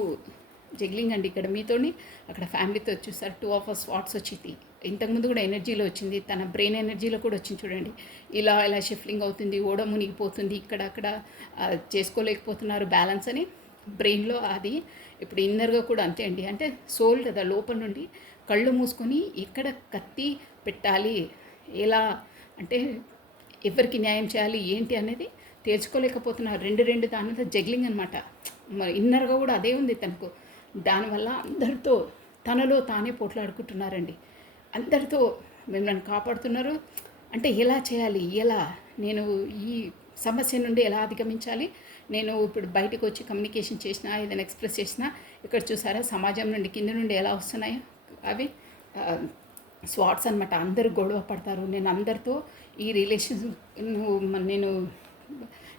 జగ్లింగ్ అండి. ఇక్కడ మీతోని అక్కడ ఫ్యామిలీతో వచ్చేసారు. 2 of Swords వచ్చింది. ఇంతకుముందు కూడా ఎనర్జీలో వచ్చింది, తన బ్రెయిన్ ఎనర్జీలో కూడా వచ్చింది చూడండి. ఇలా ఇలా షిఫ్లింగ్ అవుతుంది, ఓడ మునిగిపోతుంది, ఇక్కడ అక్కడ చేసుకోలేకపోతున్నారు బ్యాలెన్స్ అని బ్రెయిన్లో. అది ఇప్పుడు ఇన్నర్గా కూడా అంతే అండి. అంటే సోల్ కదా, లోపల నుండి కళ్ళు మూసుకొని ఎక్కడ కత్తి పెట్టాలి, ఎలా అంటే ఎవరికి న్యాయం చేయాలి ఏంటి అనేది తేల్చుకోలేకపోతున్నారు. రెండు దాని జగ్లింగ్ అనమాట. మరి ఇన్నర్గా కూడా అదే ఉంది తనకు. దానివల్ల అందరితో తనలో తానే పోట్లాడుకుంటున్నారండి. అందరితో మిమ్మల్ని కాపాడుతున్నారు. అంటే ఎలా చేయాలి, ఎలా నేను ఈ సమస్య నుండి ఎలా అధిగమించాలి, నేను ఇప్పుడు బయటకు వచ్చి కమ్యూనికేషన్ చేసినా ఏదైనా ఎక్స్ప్రెస్ చేసినా ఇక్కడ చూసారా సమాజం నుండి కింద నుండి ఎలా వస్తున్నాయో అవి స్వాట్స్ అనమాట. అందరూ గొడవ పడతారు. నేను అందరితో ఈ రిలేషన్స్ నేను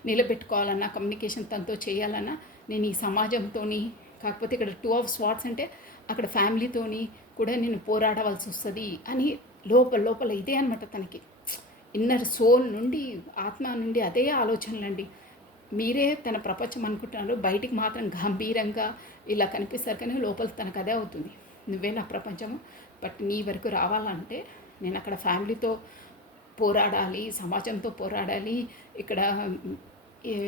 నిలబెట్టుకోవాలన్నా, కమ్యూనికేషన్ తనతో చేయాలన్నా నేను ఈ సమాజంతోని, కాకపోతే ఇక్కడ 2 of Swords అంటే అక్కడ ఫ్యామిలీతోని కూడా నేను పోరాడవలసి వస్తుంది అని లోపల ఇదే అనమాట తనకి. ఇన్నర్ సోల్ నుండి, ఆత్మ నుండి అదే ఆలోచనలండి. మీరే తన ప్రపంచం అనుకుంటున్నారు, బయటికి మాత్రం గంభీరంగా ఇలా కనిపిస్తారు, కానీ లోపల తనకు అదే అవుతుంది, నువ్వే నా ప్రపంచము. బట్ నీ వరకు రావాలంటే నేను అక్కడ ఫ్యామిలీతో పోరాడాలి, సమాజంతో పోరాడాలి. ఇక్కడ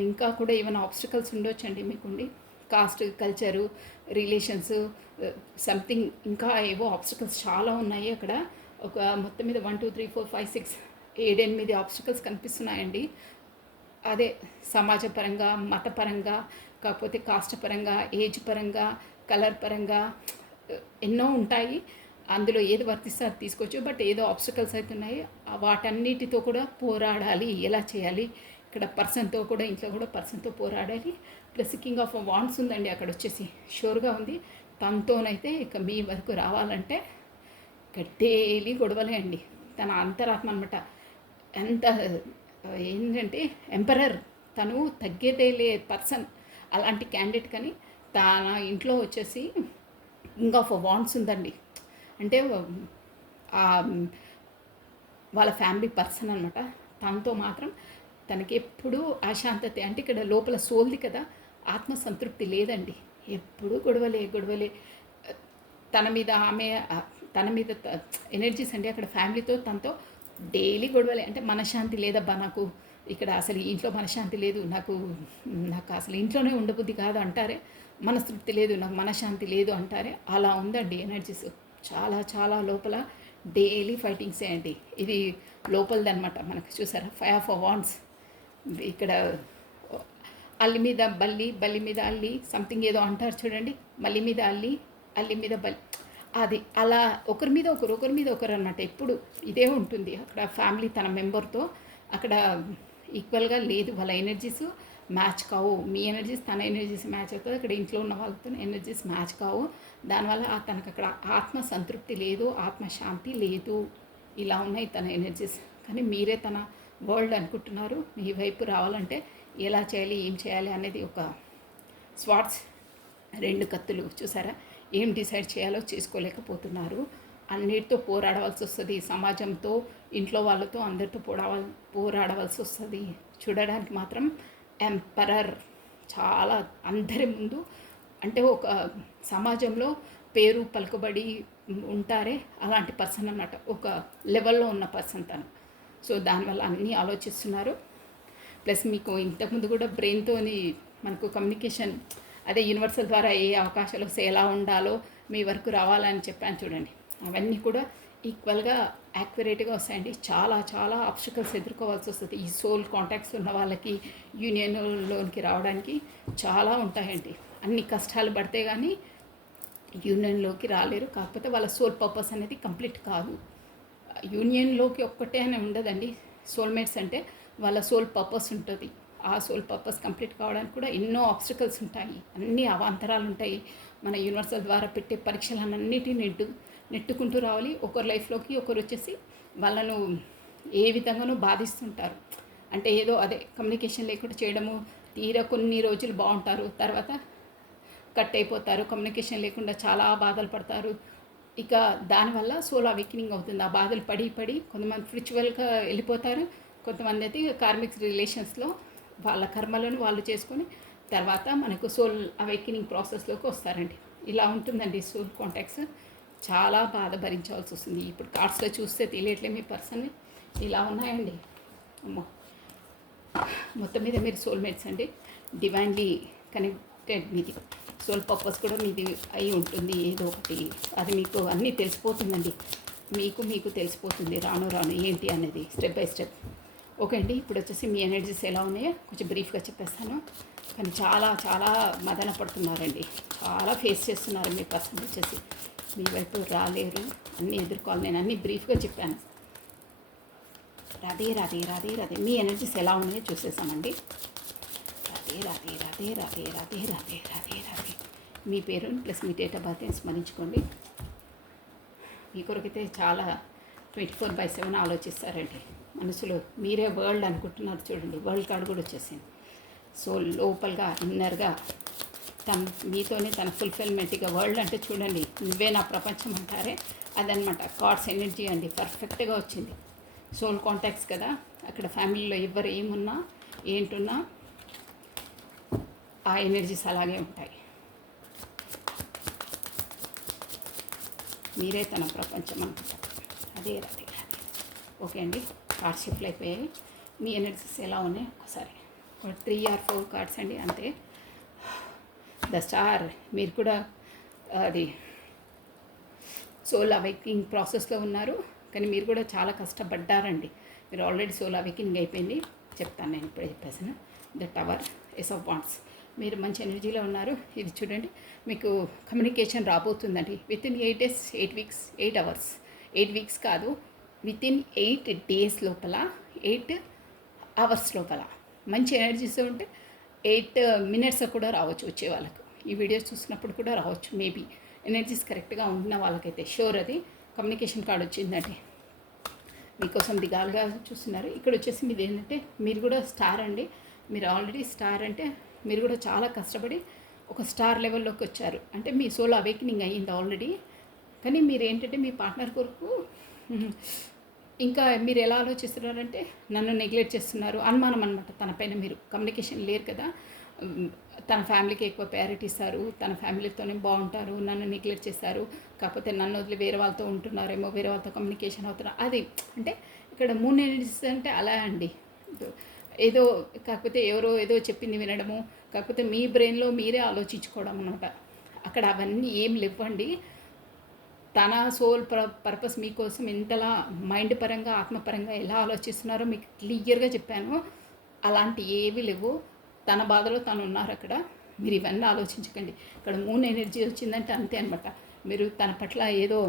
ఇంకా కూడా ఏమైనా ఆబ్స్టికల్స్ ఉండొచ్చండి మీకుండి, కాస్ట్, కల్చరు, రిలేషన్స్, సంథింగ్ ఇంకా ఏవో ఆబ్స్టికల్స్ చాలా ఉన్నాయి అక్కడ. ఒక మొత్తం మీద 1 2 3 4 5 6 7 8 ఆబ్స్టికల్స్ కనిపిస్తున్నాయండి. అదే సమాజపరంగా, మతపరంగా, కాకపోతే కాస్ట్ పరంగా, ఏజ్ పరంగా, కలర్ పరంగా ఎన్నో ఉంటాయి. అందులో ఏది వర్తిస్తే అది తీసుకోవచ్చు. బట్ ఏదో ఆబ్స్టికల్స్ అవుతున్నాయి, వాటన్నిటితో కూడా పోరాడాలి. ఎలా చేయాలి, ఇక్కడ పర్సన్తో కూడా, ఇంట్లో కూడా పర్సన్తో పోరాడాలి. ప్లస్ కింగ్ ఆఫ్ వాండ్స్ ఉందండి అక్కడ వచ్చేసి, షూర్గా ఉంది. తనతోనైతే ఇక మీ వరకు రావాలంటే ఇక డైలీ గొడవలే అండి. తన అంతరాత్మ అనమాట. ఎంత ఏంటంటే ఎంపరర్, తను తగ్గేదేలే పర్సన్, అలాంటి క్యాండిడేట్. కానీ తన ఇంట్లో వచ్చేసి కింగ్ ఆఫ్ వాండ్స్ ఉందండి. అంటే వాళ్ళ ఫ్యామిలీ పర్సన్ అనమాట. తనతో మాత్రం తనకి ఎప్పుడూ అశాంతత. అంటే ఇక్కడ లోపల సోల్ది కదా, ఆత్మసంతృప్తి లేదండి. ఎప్పుడూ గొడవలే. తన మీద ఆమె, తన మీద ఎనర్జీస్ అండి. అక్కడ ఫ్యామిలీతో తనతో డైలీ గొడవలే. అంటే మనశ్శాంతి లేదబ్బా నాకు, ఇక్కడ అసలు ఇంట్లో మనశ్శాంతి లేదు, నాకు అసలు ఇంట్లోనే ఉండబుద్ధి కాదు అంటారే, మనస్తృప్తి లేదు, నాకు మనశ్శాంతి లేదు అంటారే. అలా ఉందండి ఎనర్జీస్. చాలా లోపల డైలీ ఫైటింగ్సే అండి. ఇది లోపలదనమాట. మనకు చూసారా 5 of Wands. ఇక్కడ అల్లి మీద బల్లి, బల్లి మీద అల్లి, సంథింగ్ ఏదో అంటారు చూడండి. మల్లి మీద అల్లి, అల్లి మీద బల్లి, అది అలా ఒకరి మీద ఒకరు అనమాట. ఎప్పుడు ఇదే ఉంటుంది అక్కడ. ఫ్యామిలీ తన మెంబర్తో అక్కడ ఈక్వల్గా లేదు, వాళ్ళ ఎనర్జీస్ మ్యాచ్ కావు. మీ ఎనర్జీస్ తన ఎనర్జీస్ మ్యాచ్ అవుతుంది. అక్కడ ఇంట్లో ఉన్న వాళ్ళతో ఎనర్జీస్ మ్యాచ్ కావు. దానివల్ల తనకు అక్కడ ఆత్మ సంతృప్తి లేదు, ఆత్మశాంతి లేదు. ఇలా ఉన్నాయి తన ఎనర్జీస్. కానీ మీరే తన వరల్డ్ అనుకుంటున్నారు. మీ వైపు రావాలంటే ఎలా చేయాలి, ఏం చేయాలి అనేది ఒక స్వాట్స్, 2 కత్తులు చూసారా, ఏం డిసైడ్ చేయాలో చేసుకోలేకపోతున్నారు. అన్నిటితో పోరాడవలసి వస్తుంది. సమాజంతో, ఇంట్లో వాళ్ళతో, అందరితో పోరాడవలసి వస్తుంది. చూడడానికి మాత్రం ఎంపరర్, చాలా అందరి ముందు అంటే ఒక సమాజంలో పేరు పలుకుబడి ఉంటారే అలాంటి పర్సన్ అన్నమాట. ఒక లెవెల్లో ఉన్న పర్సన్ తను. సో దానివల్ల అన్నీ ఆలోచిస్తున్నారు. ప్లస్ మీకు ఇంతకుముందు కూడా బ్రెయిన్తోని మనకు కమ్యూనికేషన్, అదే యూనివర్సల్ ద్వారా ఏ అవకాశాలు వస్తే ఎలా ఉండాలో మీ వరకు రావాలని చెప్పాను చూడండి. అవన్నీ కూడా ఈక్వల్గా యాక్యురేట్గా వస్తాయండి. చాలా చాలా ఆబ్స్టికల్స్ ఎదుర్కోవాల్సి వస్తుంది ఈ సోల్ కాంటాక్ట్స్ ఉన్న వాళ్ళకి యూనియన్లోనికి రావడానికి. చాలా ఉంటాయండి, అన్ని కష్టాలు పడితే కానీ యూనియన్లోకి రాలేరు. కాకపోతే వాళ్ళ సోల్ పర్పస్ అనేది కంప్లీట్ కాదు. యూనియన్లోకి ఒక్కటే అని ఉండదండి. సోల్మేట్స్ అంటే వాళ్ళ సోల్ పర్పస్ ఉంటుంది. ఆ సోల్ పర్పస్ కంప్లీట్ కావడానికి కూడా ఎన్నో ఆబ్స్టికల్స్ ఉంటాయి, అన్ని అవాంతరాలు ఉంటాయి. మన యూనివర్సల్ ద్వారా పెట్టే పరీక్షలన్నిటిని నెట్టుకుంటూ రావాలి. ఒకరి లైఫ్లోకి ఒకరు వచ్చేసి వాళ్ళను ఏ విధంగానూ బాధిస్తుంటారు. అంటే ఏదో అదే కమ్యూనికేషన్ లేకుండా చేయడము, తీరా కొన్ని రోజులు బాగుంటారు, తర్వాత కట్ అయిపోతారు, కమ్యూనికేషన్ లేకుండా చాలా బాధలు పడతారు. ఇక దానివల్ల సోల్ అవేకనింగ్ అవుతుంది. ఆ బాధలు పడి కొంతమంది స్పిరిచువల్గా వెళ్ళిపోతారు, కొంతమంది అయితే కార్మిక్ రిలేషన్స్లో వాళ్ళ కర్మలను వాళ్ళు చేసుకొని తర్వాత మనకు సోల్ అవేకనింగ్ ప్రాసెస్లోకి వస్తారండి. ఇలా ఉంటుందండి సోల్ కాంటాక్ట్స్. చాలా బాధ భరించాల్సి వస్తుంది. ఇప్పుడు కార్డ్స్లో చూస్తే తెలియట్లే మీ పర్సన్ ఇలా ఉన్నాయండి. అమ్మో, మొత్తం మీద మీరు సోల్మేట్స్ అండి. డివైన్లీ కనెక్టెడ్ మీది సోల్ పర్పస్ కూడా మీది అయి ఉంటుంది ఏదో ఒకటి. అది మీకు అన్నీ తెలిసిపోతుందండి. మీకు తెలిసిపోతుంది రాను ఏంటి అనేది స్టెప్ బై స్టెప్. ఓకే అండి, ఇప్పుడు వచ్చేసి మీ ఎనర్జీస్ ఎలా ఉన్నాయో కొంచెం బ్రీఫ్గా చెప్పేస్తాను. కానీ చాలా చాలా మదన పడుతున్నారండి, చాలా ఫేస్ చేస్తున్నారు మీ పర్సన్ వచ్చేసి. మీ వైపు రాలేరు, అన్నీ ఎదుర్కోవాలి. నేను అన్నీ బ్రీఫ్గా చెప్పాను. రాధే మీ ఎనర్జీస్ ఎలా ఉన్నాయో చూసేసామండి. రాధే. మీ పేరు ప్లస్ మీ డేట్ ఆఫ్ బర్త్ని స్మరించుకోండి. మీ కొరకైతే చాలా 24/7 ఆలోచిస్తారండి మనసులో. మీరే వరల్డ్ అనుకుంటున్నారు చూడండి, వరల్డ్ కార్డ్ కూడా వచ్చేసింది. సో లోపలగా ఇన్నర్గా మీతోనే తన ఫుల్ఫిల్మెంట్గా వరల్డ్ అంటే చూడండి, నువ్వే నా ప్రపంచం అంటారే అదనమాట. కార్డ్స్ ఎనర్జీ అండి, పర్ఫెక్ట్గా వచ్చింది. సోల్ కాంటాక్ట్స్ కదా, అక్కడ ఫ్యామిలీలో ఎవరు ఏమున్నా ఏంటున్నా ఆ ఎనర్జీస్ అలాగే ఉంటాయి. మీరే తన ప్రపంచం అనుకుంటారు. అదే. ఓకే అండి, కార్డ్స్ షిఫ్ట్ అయిపోయాయి. మీ ఎనర్జీస్ ఎలా ఉన్నాయి ఒకసారి 3 or 4 కార్డ్స్ అండి అంతే. ద స్టార్, మీరు కూడా అది సోల్ అవేకింగ్ ప్రాసెస్లో ఉన్నారు, కానీ మీరు కూడా చాలా కష్టపడ్డారండి. మీరు ఆల్రెడీ సోల్ అవేకింగ్ అయిపోయింది. చెప్తాను, నేను ఇప్పుడే చెప్పేసాను. The tower, ace of wands, మీరు మంచి ఎనర్జీలో ఉన్నారు. ఇది చూడండి, మీకు కమ్యూనికేషన్ రాబోతుందండి. Within 8 days, 8 weeks, 8 hours. 8 weeks కాదు, వితిన్ 8 days లోపల, 8 hours లోపల మంచి ఎనర్జీస్ ఉంటే 8 minutes కూడా రావచ్చు వచ్చే వాళ్ళకు. ఈ వీడియోస్ చూసినప్పుడు కూడా రావచ్చు మేబీ. ఎనర్జీస్ కరెక్ట్గా ఉన్న వాళ్ళకైతే షూర్. అది కమ్యూనికేషన్ కార్డ్ వచ్చిందండి మీకోసం దిగాలుగా చూస్తున్నారు. ఇక్కడ వచ్చేసి మీది ఏంటంటే మీరు కూడా స్టార్ అండి. మీరు ఆల్రెడీ స్టార్ అంటే మీరు కూడా చాలా కష్టపడి ఒక స్టార్ లెవెల్లోకి వచ్చారు. అంటే మీ సోల్ అవేకనింగ్ అయ్యింది ఆల్రెడీ. కానీ మీరు ఏంటంటే మీ పార్ట్నర్ కొరకు ఇంకా మీరు ఎలా ఆలోచిస్తున్నారంటే నన్ను నెగ్లెక్ట్ చేస్తున్నారు, అనుమానం అనమాట. తన పైన మీరు కమ్యూనికేషన్ లేరు కదా, తన ఫ్యామిలీకి ఎక్కువ ప్రయారిటీ ఇస్తారు, తన ఫ్యామిలీతోనే బాగుంటారు, నన్ను నెగ్లెక్ట్ చేస్తారు, కాకపోతే నన్ను వదిలి వేరే వాళ్ళతో ఉంటున్నారేమో, వేరే వాళ్ళతో కమ్యూనికేషన్ అవుతున్నారు. అది అంటే ఇక్కడ మూన్ ఎనర్జీస్ అంటే అలా అండి. ఏదో కాకపోతే ఎవరో ఏదో చెప్పింది వినడము, కాకపోతే మీ బ్రెయిన్లో మీరే ఆలోచించుకోవడం అనమాట. అక్కడ అవన్నీ ఏం లేవండి. తన సోల్ పర్పస్ మీకోసం ఎంతలా మైండ్ పరంగా ఆత్మపరంగా ఎలా ఆలోచిస్తున్నారో మీకు క్లియర్గా చెప్పాను. అలాంటి ఏవి లేవు. తన బాధలో తను ఉన్నారు అక్కడ. మీరు ఇవన్నీ ఆలోచించకండి. ఇక్కడ మూన్ ఎనర్జీ వచ్చిందంటే అంతే అనమాట. మీరు తన పట్ల ఏదో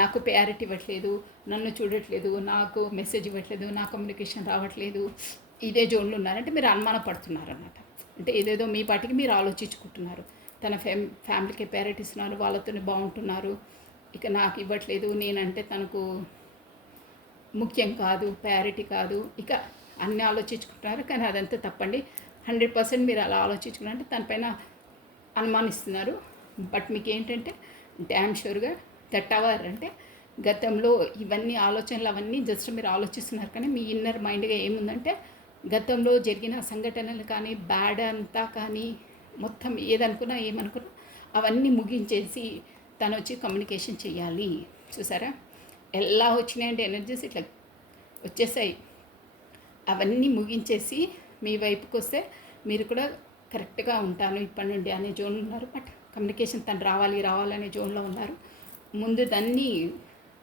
నాకు ప్రయారిటీ ఇవ్వట్లేదు, నన్ను చూడట్లేదు, నాకు మెసేజ్ ఇవ్వట్లేదు, నా కమ్యూనికేషన్ రావట్లేదు, ఇదే జోన్లో ఉన్నారంటే మీరు అనుమాన పడుతున్నారు అన్నమాట. అంటే ఏదేదో మీ పాటికి మీరు ఆలోచించుకుంటున్నారు. తన ఫ్యామిలీకి ప్రయారిటీ ఇస్తున్నారు, వాళ్ళతోనే బాగుంటున్నారు, ఇక నాకు ఇవ్వట్లేదు, నేనంటే తనకు ముఖ్యం కాదు, ప్రయారిటీ కాదు, ఇక అన్నీ ఆలోచించుకుంటున్నారు. కానీ అదంతా తప్పండి. 100% మీరు అలా ఆలోచించుకున్నారంటే తనపైన అనుమానిస్తున్నారు. బట్ మీకు ఏంటంటే డ్యామ్ షూర్గా దట్ అవర్ అంటే గతంలో ఇవన్నీ ఆలోచనలు అవన్నీ జస్ట్ మీరు ఆలోచిస్తున్నారు. కానీ మీ ఇన్నర్ మైండ్గా ఏముందంటే గతంలో జరిగిన సంఘటనలు కానీ బ్యాడ్ అంతా కానీ మొత్తం ఏదనుకున్నా ఏమనుకున్నా అవన్నీ ముగించేసి తను వచ్చి కమ్యూనికేషన్ చేయాలి. చూసారా ఎలా వచ్చినాయంటే ఎనర్జీస్ ఇట్లా వచ్చేసాయి. అవన్నీ ముగించేసి మీ వైపుకి వస్తే మీరు కూడా కరెక్ట్గా ఉంటాను ఇప్పటి నుండి అనే జోన్ ఉన్నారు. బట్ కమ్యూనికేషన్ తను రావాలి అనే జోన్లో ఉన్నారు. ముందు దాన్ని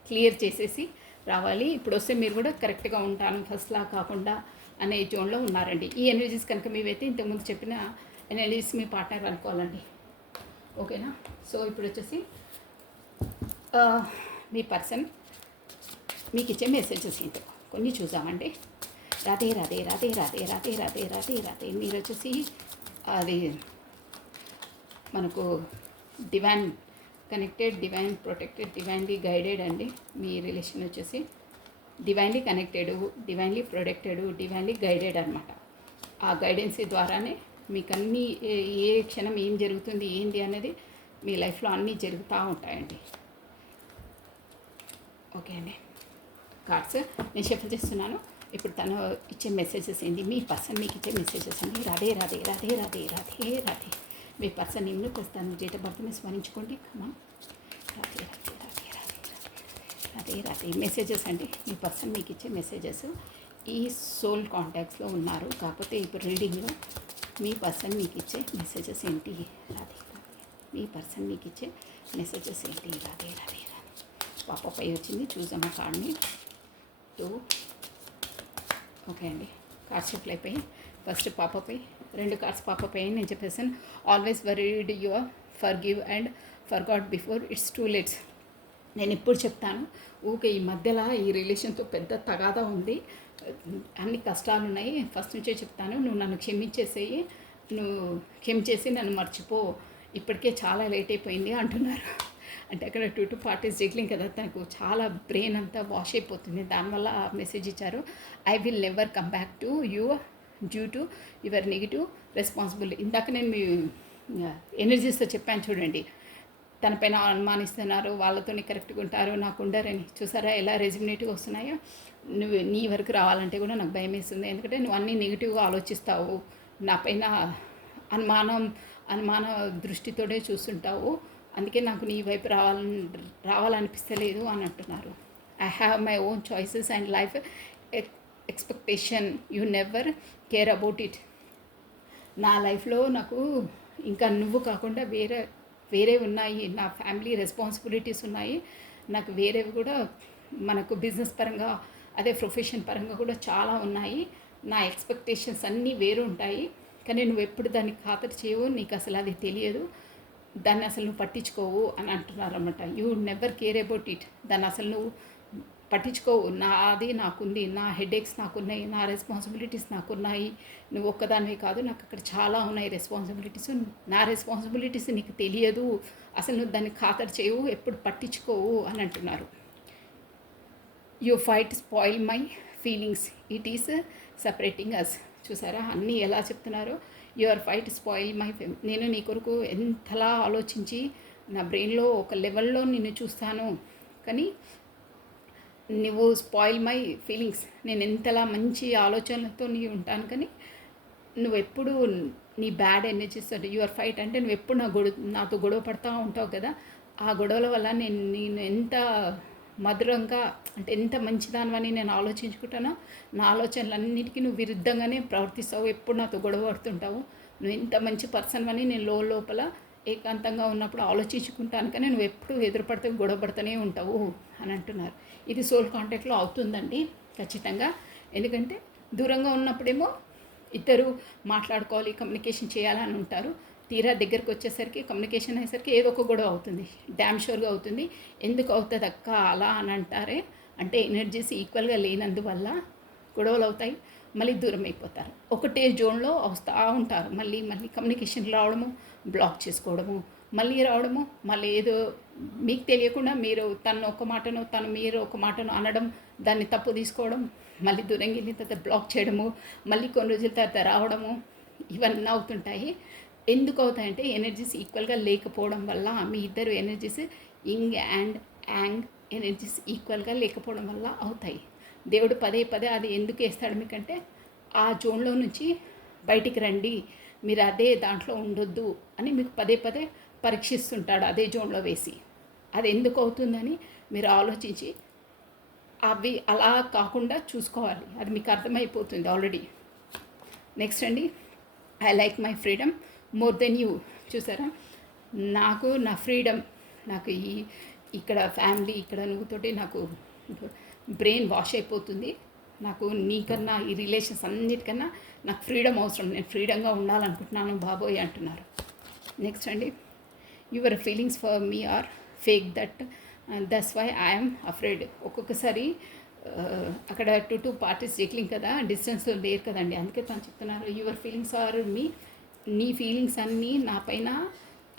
క్లియర్ చేసేసి రావాలి. ఇప్పుడు వస్తే మీరు కూడా కరెక్ట్గా ఉంటాను ఫస్ట్లా కాకుండా అనే జోన్లో ఉన్నారండి. ఈ ఎనర్జీస్ కనుక మీవైతే ఇంతకుముందు చెప్పిన ఎనర్జీస్ మీ పార్ట్నర్ అనుకోవాలండి. ఓకేనా? సో ఇప్పుడు వచ్చేసి మీ పర్సన్ మీకు ఇచ్చే మెసేజెస్ ఏంటో కొన్ని చూసామండి. రాధే రాధే రాధే రాధే రాధే రాధే రాధే రాధే. మీరు వచ్చేసి అది మనకు divine connected, divine protected, divinely guided అండి. మీ రిలేషన్ వచ్చేసి divinely connected, divinely protected, divinely guided అనమాట. ఆ గైడెన్సీ ద్వారానే మీకు అన్నీ ఏ క్షణం ఏం జరుగుతుంది ఏంటి అనేది మీ లైఫ్లో అన్నీ జరుగుతూ ఉంటాయండి. ఓకే అండి. కార్డ్స్ నేను షఫల్ చేస్తున్నాను. ఇప్పుడు తను ఇచ్చే మెసేజెస్ ఏంటి, మీ పర్సన్ మీకు ఇచ్చే మెసేజెస్ అండి. రాధే రాధే రాధే రాధే రాధే రాధే. మీ పర్సన్ నిన్ను ప్రస్తాను డేట్ ఆఫ్ బర్త్ని స్మరించుకోండి. కమా రాధే రాధే రాధే రాధే రాధే రాధే. మెసేజెస్ అండి, మీ పర్సన్ మీకు ఇచ్చే మెసేజెస్. ఈ సోల్ కాంటాక్ట్స్లో ఉన్నారు, కాకపోతే ఇప్పుడు రీడింగ్లో మీ పర్సన్ మీకు ఇచ్చే మెసేజెస్ ఏంటి. రాధే రాధే. మీ పర్సన్ మీకు ఇచ్చే మెసేజెస్ ఏంటి. రాధే రాధే రాధే. పాపపై వచ్చింది, చూసామా కార్డ్ని. 2. ఓకే అండి. కార్డ్స్ షఫల్ అయిపోయి ఫస్ట్ పాపపై 2 కార్డ్స్ పాపపై నేను చెప్పేసాను. Always worried your for give and for got before it's two let's. నేను ఎప్పుడు చెప్తాను, ఊకే ఈ మధ్యలో ఈ రిలేషన్తో పెద్ద తగాదా ఉంది, అన్ని కష్టాలు ఉన్నాయి. ఫస్ట్ నుంచే చెప్తాను, నువ్వు నన్ను క్షమించేసేయి, నువ్వు క్షమించేసి నన్ను మర్చిపో, ఇప్పటికే చాలా లేట్ అయిపోయింది అంటున్నారు. అంటే అక్కడ 2 పార్టీస్ జగ్లింగ్ కదా, తనకు చాలా బ్రెయిన్ అంతా వాష్ అయిపోతుంది. దానివల్ల ఆ మెసేజ్ ఇచ్చారు. I will never come back to you due to your negative responsible. ఇందాక నేను మీ ఎనర్జీస్తో చెప్పాను చూడండి, తన పైన అనుమానిస్తున్నారు, వాళ్ళతోనే కరెక్ట్గా ఉంటారు, నాకు ఉండరని. చూసారా ఎలా రెజిమినేటివ్గా వస్తున్నాయో. నువ్వు నీ వరకు రావాలంటే కూడా నాకు భయం వేస్తుంది, ఎందుకంటే నువ్వు అన్నీ నెగిటివ్గా ఆలోచిస్తావు, నా పైన అనుమాన దృష్టితోనే చూస్తుంటావు, అందుకే నాకు నీ వైపు రావాలనిపిస్తలేదు అని అంటున్నారు. I have my own choices and life expectation, you never care about it. నా లైఫ్లో నాకు ఇంకా నువ్వు కాకుండా వేరే ఉన్నాయి, నా ఫ్యామిలీ రెస్పాన్సిబిలిటీస్ ఉన్నాయి, నాకు వేరేవి కూడా మనకు బిజినెస్ పరంగా అదే ప్రొఫెషన్ పరంగా కూడా చాలా ఉన్నాయి, నా ఎక్స్పెక్టేషన్స్ అన్నీ వేరు ఉంటాయి, కానీ నువ్వు ఎప్పుడు దాన్ని ఖాతరు చేయవు, నీకు అసలు అది తెలియదు, దాన్ని అసలు నువ్వు పట్టించుకోవు అని అంటున్నారు అన్నమాట. You never care about it. దాన్ని అసలు నువ్వు పట్టించుకోవు, నాది నాకుంది, నా హెడేక్స్ నాకున్నాయి, నా రెస్పాన్సిబిలిటీస్ నాకున్నాయి, నువ్వు ఒక్కదానివి కాదు, నాకు అక్కడ చాలా ఉన్నాయి రెస్పాన్సిబిలిటీస్, నా రెస్పాన్సిబిలిటీస్ నీకు తెలియదు, అసలు నువ్వు దాన్ని ఖాతరు చేయవు, ఎప్పుడు పట్టించుకోవు అని అంటున్నారు. You fight spoil my feelings, it is separating us. చూసారా అన్నీ ఎలా చెప్తున్నారో. యువర్ ఫైట్ స్పాయిల్ మై నేను నీ కొరకు ఎంతలా ఆలోచించి నా బ్రెయిన్లో ఒక లెవెల్లో నిన్ను చూస్తాను, కానీ నువ్వు స్పాయిల్ మై ఫీలింగ్స్, నేను ఎంతలా మంచి ఆలోచనలతో నీ ఉంటాను, కానీ నువ్వు ఎప్పుడు నీ బ్యాడ్ ఎనర్జీస్ యువర్ ఫైట్ అంటే నువ్వు ఎప్పుడు నాతో గొడవ పడుతూ ఉంటావు కదా, ఆ గొడవల వల్ల నేను ఎంత మధురంగా అంటే ఎంత మంచిదానివని నేను ఆలోచించుకుంటానో, నా ఆలోచనలన్నిటికీ నువ్వు విరుద్ధంగానే ప్రవర్తిస్తావు, ఎప్పుడు నాతో గొడవ పడుతుంటావు, నువ్వు ఎంత మంచి పర్సన్ అని నేను లోపల ఏకాంతంగా ఉన్నప్పుడు ఆలోచించుకుంటాను, కానీ నువ్వు ఎప్పుడు ఎదురుపడితే గొడవ పడుతూనే ఉంటావు అని అంటున్నారు. ఇది సోల్ కాంటాక్ట్లో అవుతుందండి ఖచ్చితంగా. ఎందుకంటే దూరంగా ఉన్నప్పుడేమో ఇద్దరు మాట్లాడుకోవాలి, కమ్యూనికేషన్ చేయాలని ఉంటారు, తీరా దగ్గరికి వచ్చేసరికి కమ్యూనికేషన్ అయ్యేసరికి ఏదో ఒక గొడవ అవుతుంది, డ్యామ్ షూర్గా అవుతుంది. ఎందుకు అవుతుంది అక్క అలా అని అంటారే అంటే ఎనర్జీస్ ఈక్వల్గా లేనందువల్ల గొడవలు అవుతాయి, మళ్ళీ దూరం అయిపోతారు, ఒకటే జోన్లో వస్తూ ఉంటారు, మళ్ళీ కమ్యూనికేషన్ రావడము, బ్లాక్ చేసుకోవడము, మళ్ళీ రావడము, మళ్ళీ ఏదో మీకు తెలియకుండా మీరు తను ఒక మాటను మీరు ఒక మాటను అనడం, దాన్ని తప్పు తీసుకోవడం, మళ్ళీ దూరంగా వెళ్ళిన తర్వాత బ్లాక్ చేయడము, మళ్ళీ కొన్ని రోజుల తర్వాత రావడము, ఇవన్నీ అవుతుంటాయి. ఎందుకు అవుతాయంటే ఎనర్జీస్ ఈక్వల్గా లేకపోవడం వల్ల, మీ ఇద్దరు energies yin and yang energies ఈక్వల్గా లేకపోవడం వల్ల అవుతాయి. దేవుడు పదే అది ఎందుకు వేస్తాడు మీకంటే ఆ జోన్లో నుంచి బయటికి రండి, మీరు అదే దాంట్లో ఉండొద్దు అని మీకు పదే పరీక్షిస్తుంటాడు, అదే జోన్లో వేసి. అది ఎందుకు అవుతుందని మీరు ఆలోచించి అవి అలా కాకుండా చూసుకోవాలి, అది మీకు అర్థమైపోతుంది ఆల్రెడీ. నెక్స్ట్ అండి, I like my freedom more than you. చూసారా, నాకు నా ఫ్రీడమ్, నాకు ఈ ఇక్కడ ఫ్యామిలీ ఇక్కడ నువ్వుతోటి నాకు బ్రెయిన్ వాష్ అయిపోతుంది. నాకు నీకన్నా ఈ రిలేషన్స్ అన్నిటికన్నా నాకు ఫ్రీడమ్ అవసరం, నేను ఫ్రీడంగా ఉండాలనుకుంటున్నాను బాబోయ్ అంటున్నారు. నెక్స్ట్ అండి, your feelings for me are fake that's why I'm afraid. ఒక్కొక్కసారి అక్కడ టూ పార్టీస్ జెక్లింగ్ కదా, డిస్టెన్స్లో లేరు కదండి, అందుకే తను చెప్తున్నారు యువర్ ఫీలింగ్స్ ఆర్ మీ, నీ ఫీలింగ్స్ అన్నీ నా పైన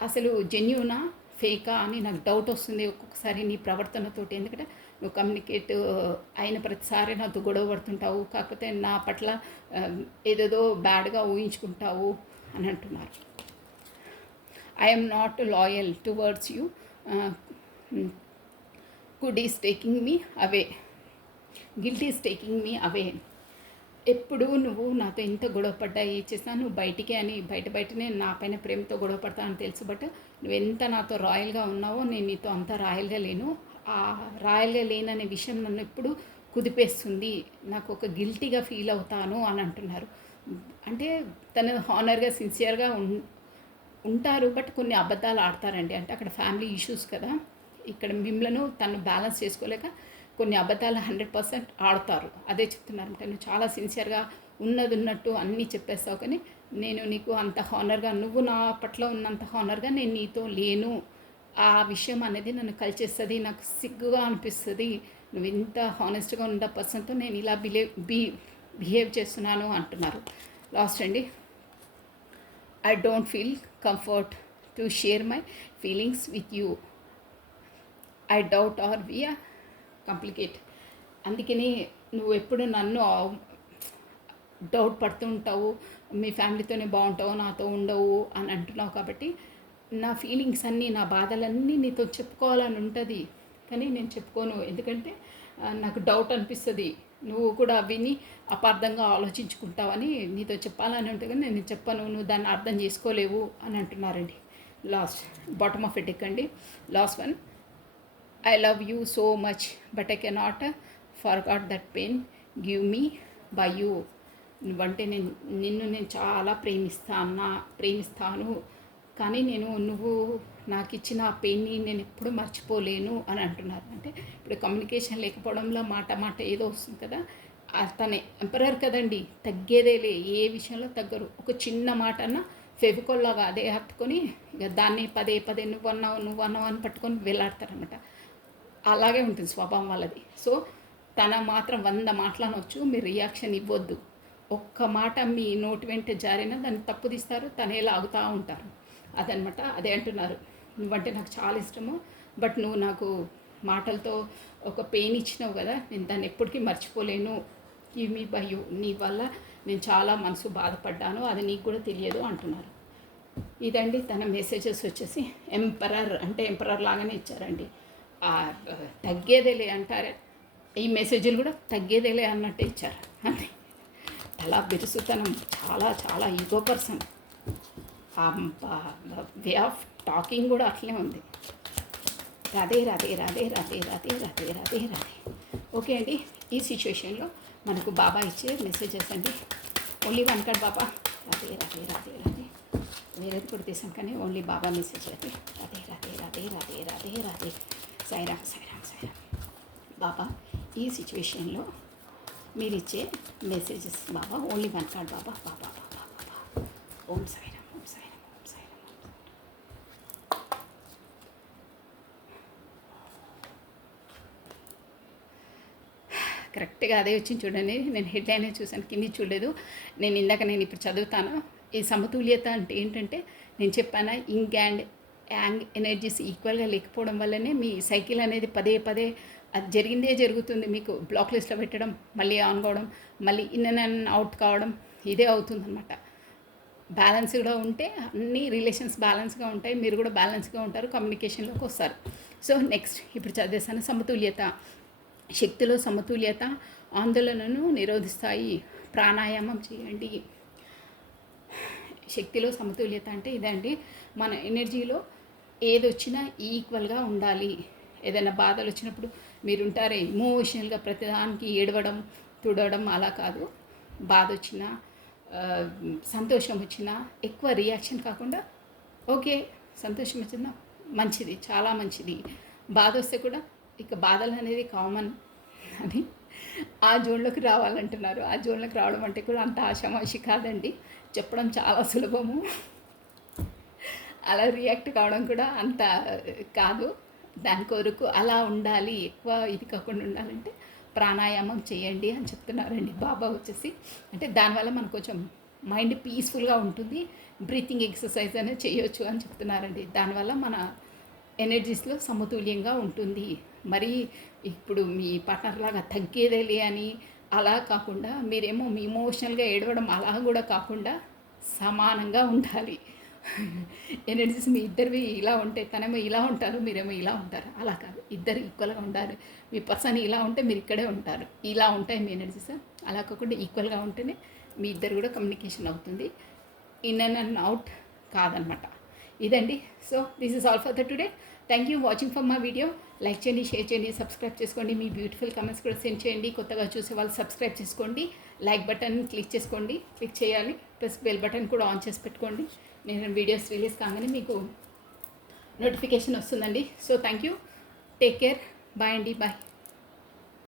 అసలు జెన్యూనా ఫేకా అని నాకు డౌట్ వస్తుంది ఒక్కొక్కసారి నీ ప్రవర్తనతోటి. ఎందుకంటే నువ్వు కమ్యూనికేట్ అయిన ప్రతిసారి నాతో గొడవ పడుతుంటావు, కాకపోతే నా పట్ల ఏదేదో బ్యాడ్గా ఊహించుకుంటావు అని అంటున్నారు. I'm not loyal towards you, good is taking me away, guilt is taking me away. ఎప్పుడు నువ్వు నాతో ఇంత గొడవ పడ్డా ఏ చేసినా నువ్వు బయటికే అని బయటనే నా పైన ప్రేమతో గొడవ పడతా అని తెలుసు. బట్ నువ్వు ఎంత నాతో రాయల్గా ఉన్నావో నేను నీతో అంత రాయల్గా లేను. ఆ రాయల్గా లేననే విషయం నన్ను ఎప్పుడు కుదిపేస్తుంది, నాకు ఒక గిల్టీగా ఫీల్ అవుతాను అని అంటున్నారు. అంటే తను హానర్గా సిన్సియర్గా ఉంటారు, బట్ కొన్ని అబద్ధాలు ఆడతారండి. అంటే అక్కడ ఫ్యామిలీ ఇష్యూస్ కదా, ఇక్కడ మిమ్మల్ని తను బ్యాలెన్స్ చేసుకోలేక కొన్ని అబద్ధాలు 100% ఆడతారు. అదే చెప్తున్నారు అంటే నువ్వు చాలా సిన్సియర్గా ఉన్నట్టు అన్నీ చెప్పేస్తావు, కానీ నేను నీకు అంత హానర్గా, నువ్వు నా పట్ల ఉన్నంత హానర్గా నేను నీతో లేను. ఆ విషయం అనేది నన్ను కలిచేస్తుంది, నాకు సిగ్గుగా అనిపిస్తుంది. నువ్వు ఇంత హానెస్ట్గా ఉన్న పర్సన్తో నేను ఇలా బిహేవ్ చేస్తున్నాను అంటున్నారు. లాస్ట్ అండి, I don't feel comfort to share my feelings with you, I doubt are we complicate. అందుకని నువ్వు ఎప్పుడు నన్ను డౌట్ పడుతూ ఉంటావు, మీ ఫ్యామిలీతోనే బాగుంటావు నాతో ఉండవు అని అంటున్నావు. కాబట్టి నా ఫీలింగ్స్ అన్నీ, నా బాధలన్నీ నీతో చెప్పుకోవాలని ఉంటుంది, కానీ నేను చెప్పుకోను. ఎందుకంటే నాకు డౌట్ అనిపిస్తుంది, నువ్వు కూడా విని అపార్థంగా ఆలోచించుకుంటావని నీతో చెప్పాలని ఉంటుంది, కానీ నేను చెప్పను, నువ్వు దాన్ని అర్థం చేసుకోలేవు అని అంటున్నారండి. Last bottom of a deck అండి, last one. I love you so much, but I cannot forget that pain give me by you. నువ్వంటే నిన్ను చాలా ప్రేమిస్తాను, కానీ నువ్వు నాకు ఇచ్చిన ఆ పెయిన్ని నేను ఎప్పుడు మర్చిపోలేను అని అంటున్నారు. అంటే ఇప్పుడు కమ్యూనికేషన్ లేకపోవడంలో మాట ఏదో వస్తుంది కదా, తనే ఎంపరర్ కదండి, తగ్గేదేలే, ఏ విషయంలో తగ్గరు. ఒక చిన్న మాట అన్నా ఫెవికోల్లాగా అదే హత్తుకొని ఇక దాన్ని పదే నువ్వు అన్నావు అని పట్టుకొని వెళ్ళాడతారనమాట. అలాగే ఉంటుంది స్వభావం వాళ్ళది. సో తన మాత్రం 100 మాటలనొచ్చు, మీరు రియాక్షన్ ఇవ్వద్దు. ఒక్క మాట మీ నోటి వెంట జారినా దాన్ని తప్పు తీస్తారు, తనే లాగుతూ ఉంటారు. అదనమాట. అదే అంటున్నారు, నువ్వంటే నాకు చాలా ఇష్టము, బట్ నువ్వు నాకు మాటలతో ఒక పెయిన్ ఇచ్చినావు కదా, నేను దాన్ని ఎప్పటికీ మర్చిపోలేను. గివ్ మీ బై యూ, నీ వల్ల నేను చాలా మనసు బాధపడ్డాను, అది నీకు కూడా తెలియదు అంటున్నారు. ఇదండి తన మెసేజెస్ వచ్చేసి. ఎంపరర్ అంటే ఎంపరర్ లాగానే ఇచ్చారండి. తగ్గేదేలే అంటారే, ఈ మెసేజ్లు కూడా తగ్గేదేలే అన్నట్టే ఇచ్చారు. అంతే, అలా బిరుసుతనం, చాలా ego person. Way of talking కూడా అట్లే ఉంది. రాధే. ఓకే అండి, ఈ సిచ్యువేషన్లో మనకు బాబా ఇచ్చే మెసేజెస్ అండి. ఓన్లీ వన్ కార్డ్ బాబా. రాధే. వేరేది కూడా తీసాను కానీ ఓన్లీ బాబా మెసేజ్ అది. రాధే. సాయిరామ్. బాబా, ఈ సిచ్యువేషన్లో మీరు ఇచ్చే మెసేజెస్ బాబా, ఓన్లీ వన్ కార్డ్ బాబా. ఓం సాయిరామ్. కరెక్ట్గా అదే వచ్చింది చూడండి. నేను హెడ్లైనే చూసాను, కింది చూడలేదు. నేను ఇప్పుడు చదువుతాను. ఈ సమతుల్యత అంటే ఏంటంటే, నేను చెప్పాను ఇంగ్ అండ్ యాంగ్ ఎనర్జీస్ ఈక్వల్గా లేకపోవడం వల్లనే మీ సైకిల్ అనేది పదే అది జరుగుతుంది. మీకు బ్లాక్ లిస్ట్లో పెట్టడం, మళ్ళీ ఆన్ కావడం, మళ్ళీ ఇన్ అండ్ అవుట్ కావడం, ఇదే అవుతుందన్నమాట. బ్యాలెన్స్గా ఉంటే అన్ని రిలేషన్స్ బ్యాలెన్స్గా ఉంటాయి, మీరు కూడా బ్యాలెన్స్గా ఉంటారు, కమ్యూనికేషన్లోకి వస్తారు. సో నెక్స్ట్ ఇప్పుడు చదివేస్తాను. సమతుల్యత, శక్తిలో సమతుల్యత ఆందోళనను నిరోధిస్తాయి. ప్రాణాయామం చేయండి. శక్తిలో సమతుల్యత అంటే ఇదండి, మన ఎనర్జీలో ఏదొచ్చినా ఈక్వల్గా ఉండాలి. ఏదైనా బాధలు వచ్చినప్పుడు మీరుంటారే ఎమోషనల్గా ప్రతిదానికి ఏడవడం తుడవడం, అలా కాదు. బాధ వచ్చినా సంతోషం వచ్చినా ఎక్కువ రియాక్షన్ కాకుండా, ఓకే సంతోషం వచ్చినా మంచిది, చాలా మంచిది బాధ వస్తే కూడా ఇక బాధలు అనేది కామన్ అని ఆ జోన్లోకి రావాలంటున్నారు. ఆ జోన్లోకి రావడం అంటే కూడా అంత ఆషామాషి కాదండి, చెప్పడం చాలా సులభము. అలా రియాక్ట్ కావడం కూడా అంత కాదు. దాని కొరకు అలా ఉండాలి, ఎక్కువ ఇది కాకుండా ఉండాలంటే ప్రాణాయామం చేయండి అని చెప్తున్నారండి బాబా వచ్చేసి. అంటే దానివల్ల మనకు కొంచెం మైండ్ పీస్ఫుల్గా ఉంటుంది, బ్రీతింగ్ ఎక్సర్సైజ్ అనేది చేయొచ్చు అని చెప్తున్నారండి. దానివల్ల మన ఎనర్జీస్లో సమతుల్యంగా ఉంటుంది. మరి ఇప్పుడు మీ పార్ట్నర్ లాగా తగ్గేదేలే అని అలా కాకుండా, మీరేమో మీ ఇమోషనల్గా ఏడవడం అలా కూడా కాకుండా సమానంగా ఉండాలి. ఎనర్జీస్ మీ ఇద్దరివి ఇలా ఉంటే తనేమో ఇలా ఉంటారు, మీరేమో ఇలా ఉంటారు, అలా కాదు, ఇద్దరు ఈక్వల్గా ఉండాలి. మీ పర్సన్ ఇలా ఉంటే మీరు ఇక్కడే ఉంటారు, ఇలా ఉంటాయి మీ ఎనర్జీస్. అలా కాకుండా ఈక్వల్గా ఉంటేనే మీ ఇద్దరు కూడా కమ్యూనికేషన్ అవుతుంది, ఇన్ అండ్ అవుట్ కాదనమాట. ఇదండి. So this is all for the today. Thank you watching for my video. Like చేయండి, షేర్ చేయండి, సబ్స్క్రైబ్ చేసుకోండి. మీ బ్యూటిఫుల్ కమెంట్స్ కూడా సెండ్ చేయండి. కొత్తగా చూసే వాళ్ళు సబ్స్క్రైబ్ చేసుకోండి, లైక్ బటన్ క్లిక్ చేసుకోండి, క్లిక్ చేయాలి, ప్లస్ బెల్ బటన్ కూడా ఆన్ చేసి పెట్టుకోండి. నేను వీడియోస్ రిలీజ్ కాగానే మీకు నోటిఫికేషన్ వస్తుందండి. So thank you, take care, bye అండి, బాయ్.